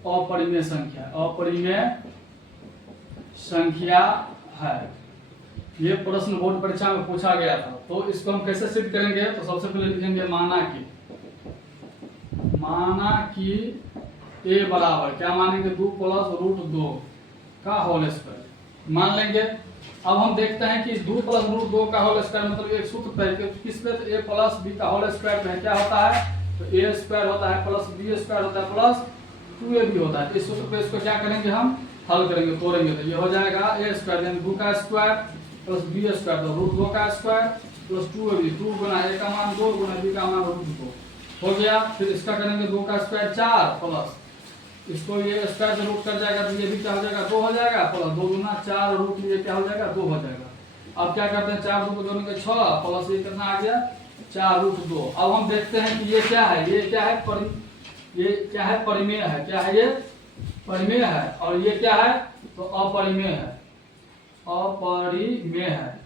अपरिमेय संख्या, अपरिमेय संख्या है। ये प्रश्न बोर्ड परीक्षा में पूछा गया था। तो इसको हम कैसे सिद्ध करेंगे, तो सबसे पहले लिखेंगे माना कि a बराबर क्या मानेंगे, 2 + √2 का होल स्क्वायर मान लेंगे। अब हम देखते हैं कि 2 + √2 का होल स्क्वायर मतलब एक सूत्र पे किस पे, a + b का होल स्क्वायर में क्या होता है, तो a स्क्वायर होता है प्लस b स्क्वायर होता है प्लस 2ab होता है। इस सूत्र पे इसको क्या करेंगे, हम हल करेंगे, तोड़ेंगे तो ये हो जाएगा a स्क्वायर यानी 2 का स्क्वायर प्लस b स्क्वायर तो √2 का square plus 2ab, 2 Guna a का मान 2 गुना b का मान √2 हो गया। फिर इसका करेंगे 2 का स्क्वायर 4 प्लस इसको ये स्क्वायर से रूट कर जाएगा तो ये भी क्या हो जाएगा, 2 हो जाएगा प्लस 2 गुना 4 रूट ये क्या हो जाएगा, 2 हो जाएगा। अब क्या करते हैं, 4 2 को जोड़ेंगे 6 प्लस ये कितना आ गया 4√2। अब हम देखते हैं कि ये क्या है, ये क्या है, ये क्या है, परिमेय है। क्या है, ये परिमेय है। और ये क्या है, तो अपरिमेय है, अपरिमेय है।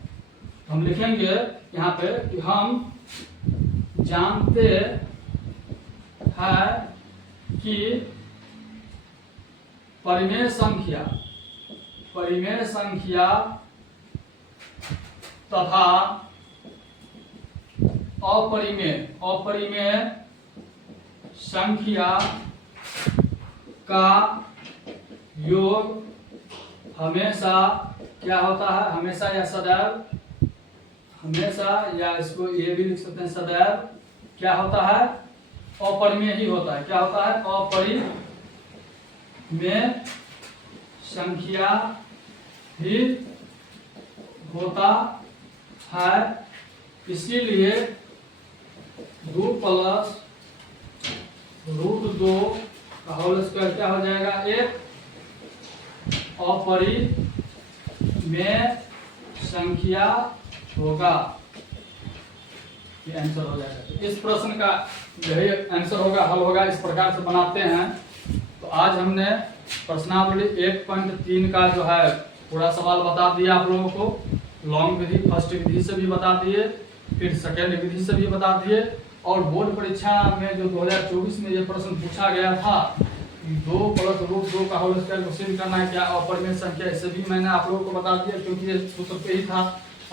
हम लिखेंगे यहाँ पे कि हम जानते हैं कि परिमेय संख्या तथा अपरिमेय संख्या का योग हमेशा क्या होता है, हमेशा या सदैव, हमेशा या इसको ये भी लिख सकते हैं सदैव क्या होता है, अपरिमेय ही होता है। क्या होता है, अपरिमेय संख्या ही होता है। इसीलिए 2 + √2 का होल स्क्वायर क्या हो जाएगा, एक अपरिमेय संख्या होगा। ये आंसर हो जाएगा। इस प्रश्न का यही आंसर होगा, हल होगा। इस प्रकार से बनाते हैं। तो आज हमने प्रश्नावली 1.3 का जो है पूरा सवाल बता दिया आप लोगों को। लॉन्ग विधि फर्स्ट विधि से भी बता दिए, फिर सेकेंड विधि से भी बता दिए। और बोर्ड परीक्षा में जो 2024 में ये प्रश्न पूछा गया था, 2 + √2 का होल स्क्वायर को सिद्ध करना है क्या अपरिमेय संख्या, इसे भी मैंने आप लोगों को बता दिया क्योंकि ये सूत्र पे ही था।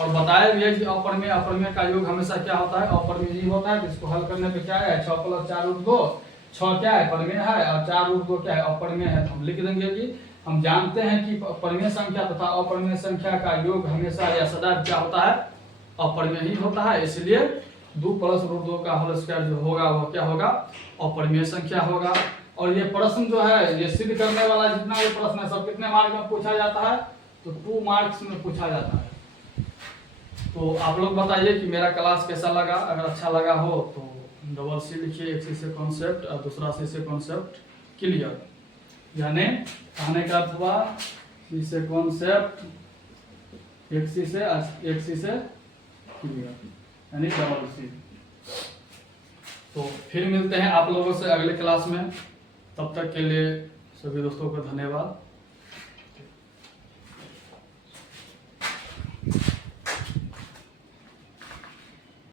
और बताया भी है कि अपरिमेय का योग हमेशा क्या होता है, अपरिमेय ही होता है। इसको हल करने पे क्या है, 6 + 4√2, 6 क्या है, परिमेय है, और 4√2 क्या है, अपरिमेय है। तो हम लिख देंगे कि हम जानते हैं कि परिमेय संख्या तथा अपरिमेय संख्या का योग हमेशा या सदैव क्या होता है, अपरिमेय ही होता है। इसलिए 2 + √2 का होल स्क्वायर जो होगा वो क्या होगा, अपरिमेय संख्या होगा। और ये प्रश्न जो है ये सिद्ध करने वाला जितना ये प्रश्न है सब कितने मार्क में पूछा जाता है, तो 2 मार्क्स में पूछा जाता है। तो आप लोग बताइए कि मेरा क्लास कैसा लगा। अगर अच्छा लगा हो तो डबल सी लिखिए, एक सी से कॉन्सेप्ट और दूसरा सी से कॉन्सेप्ट क्लियर, यानी कहने का अर्थ हुआ सी से कॉन्सेप्ट, एक सी से क्लियर यानी डबल सी। तो फिर मिलते हैं आप लोगों से अगले क्लास में। तब तक के लिए सभी दोस्तों को धन्यवाद।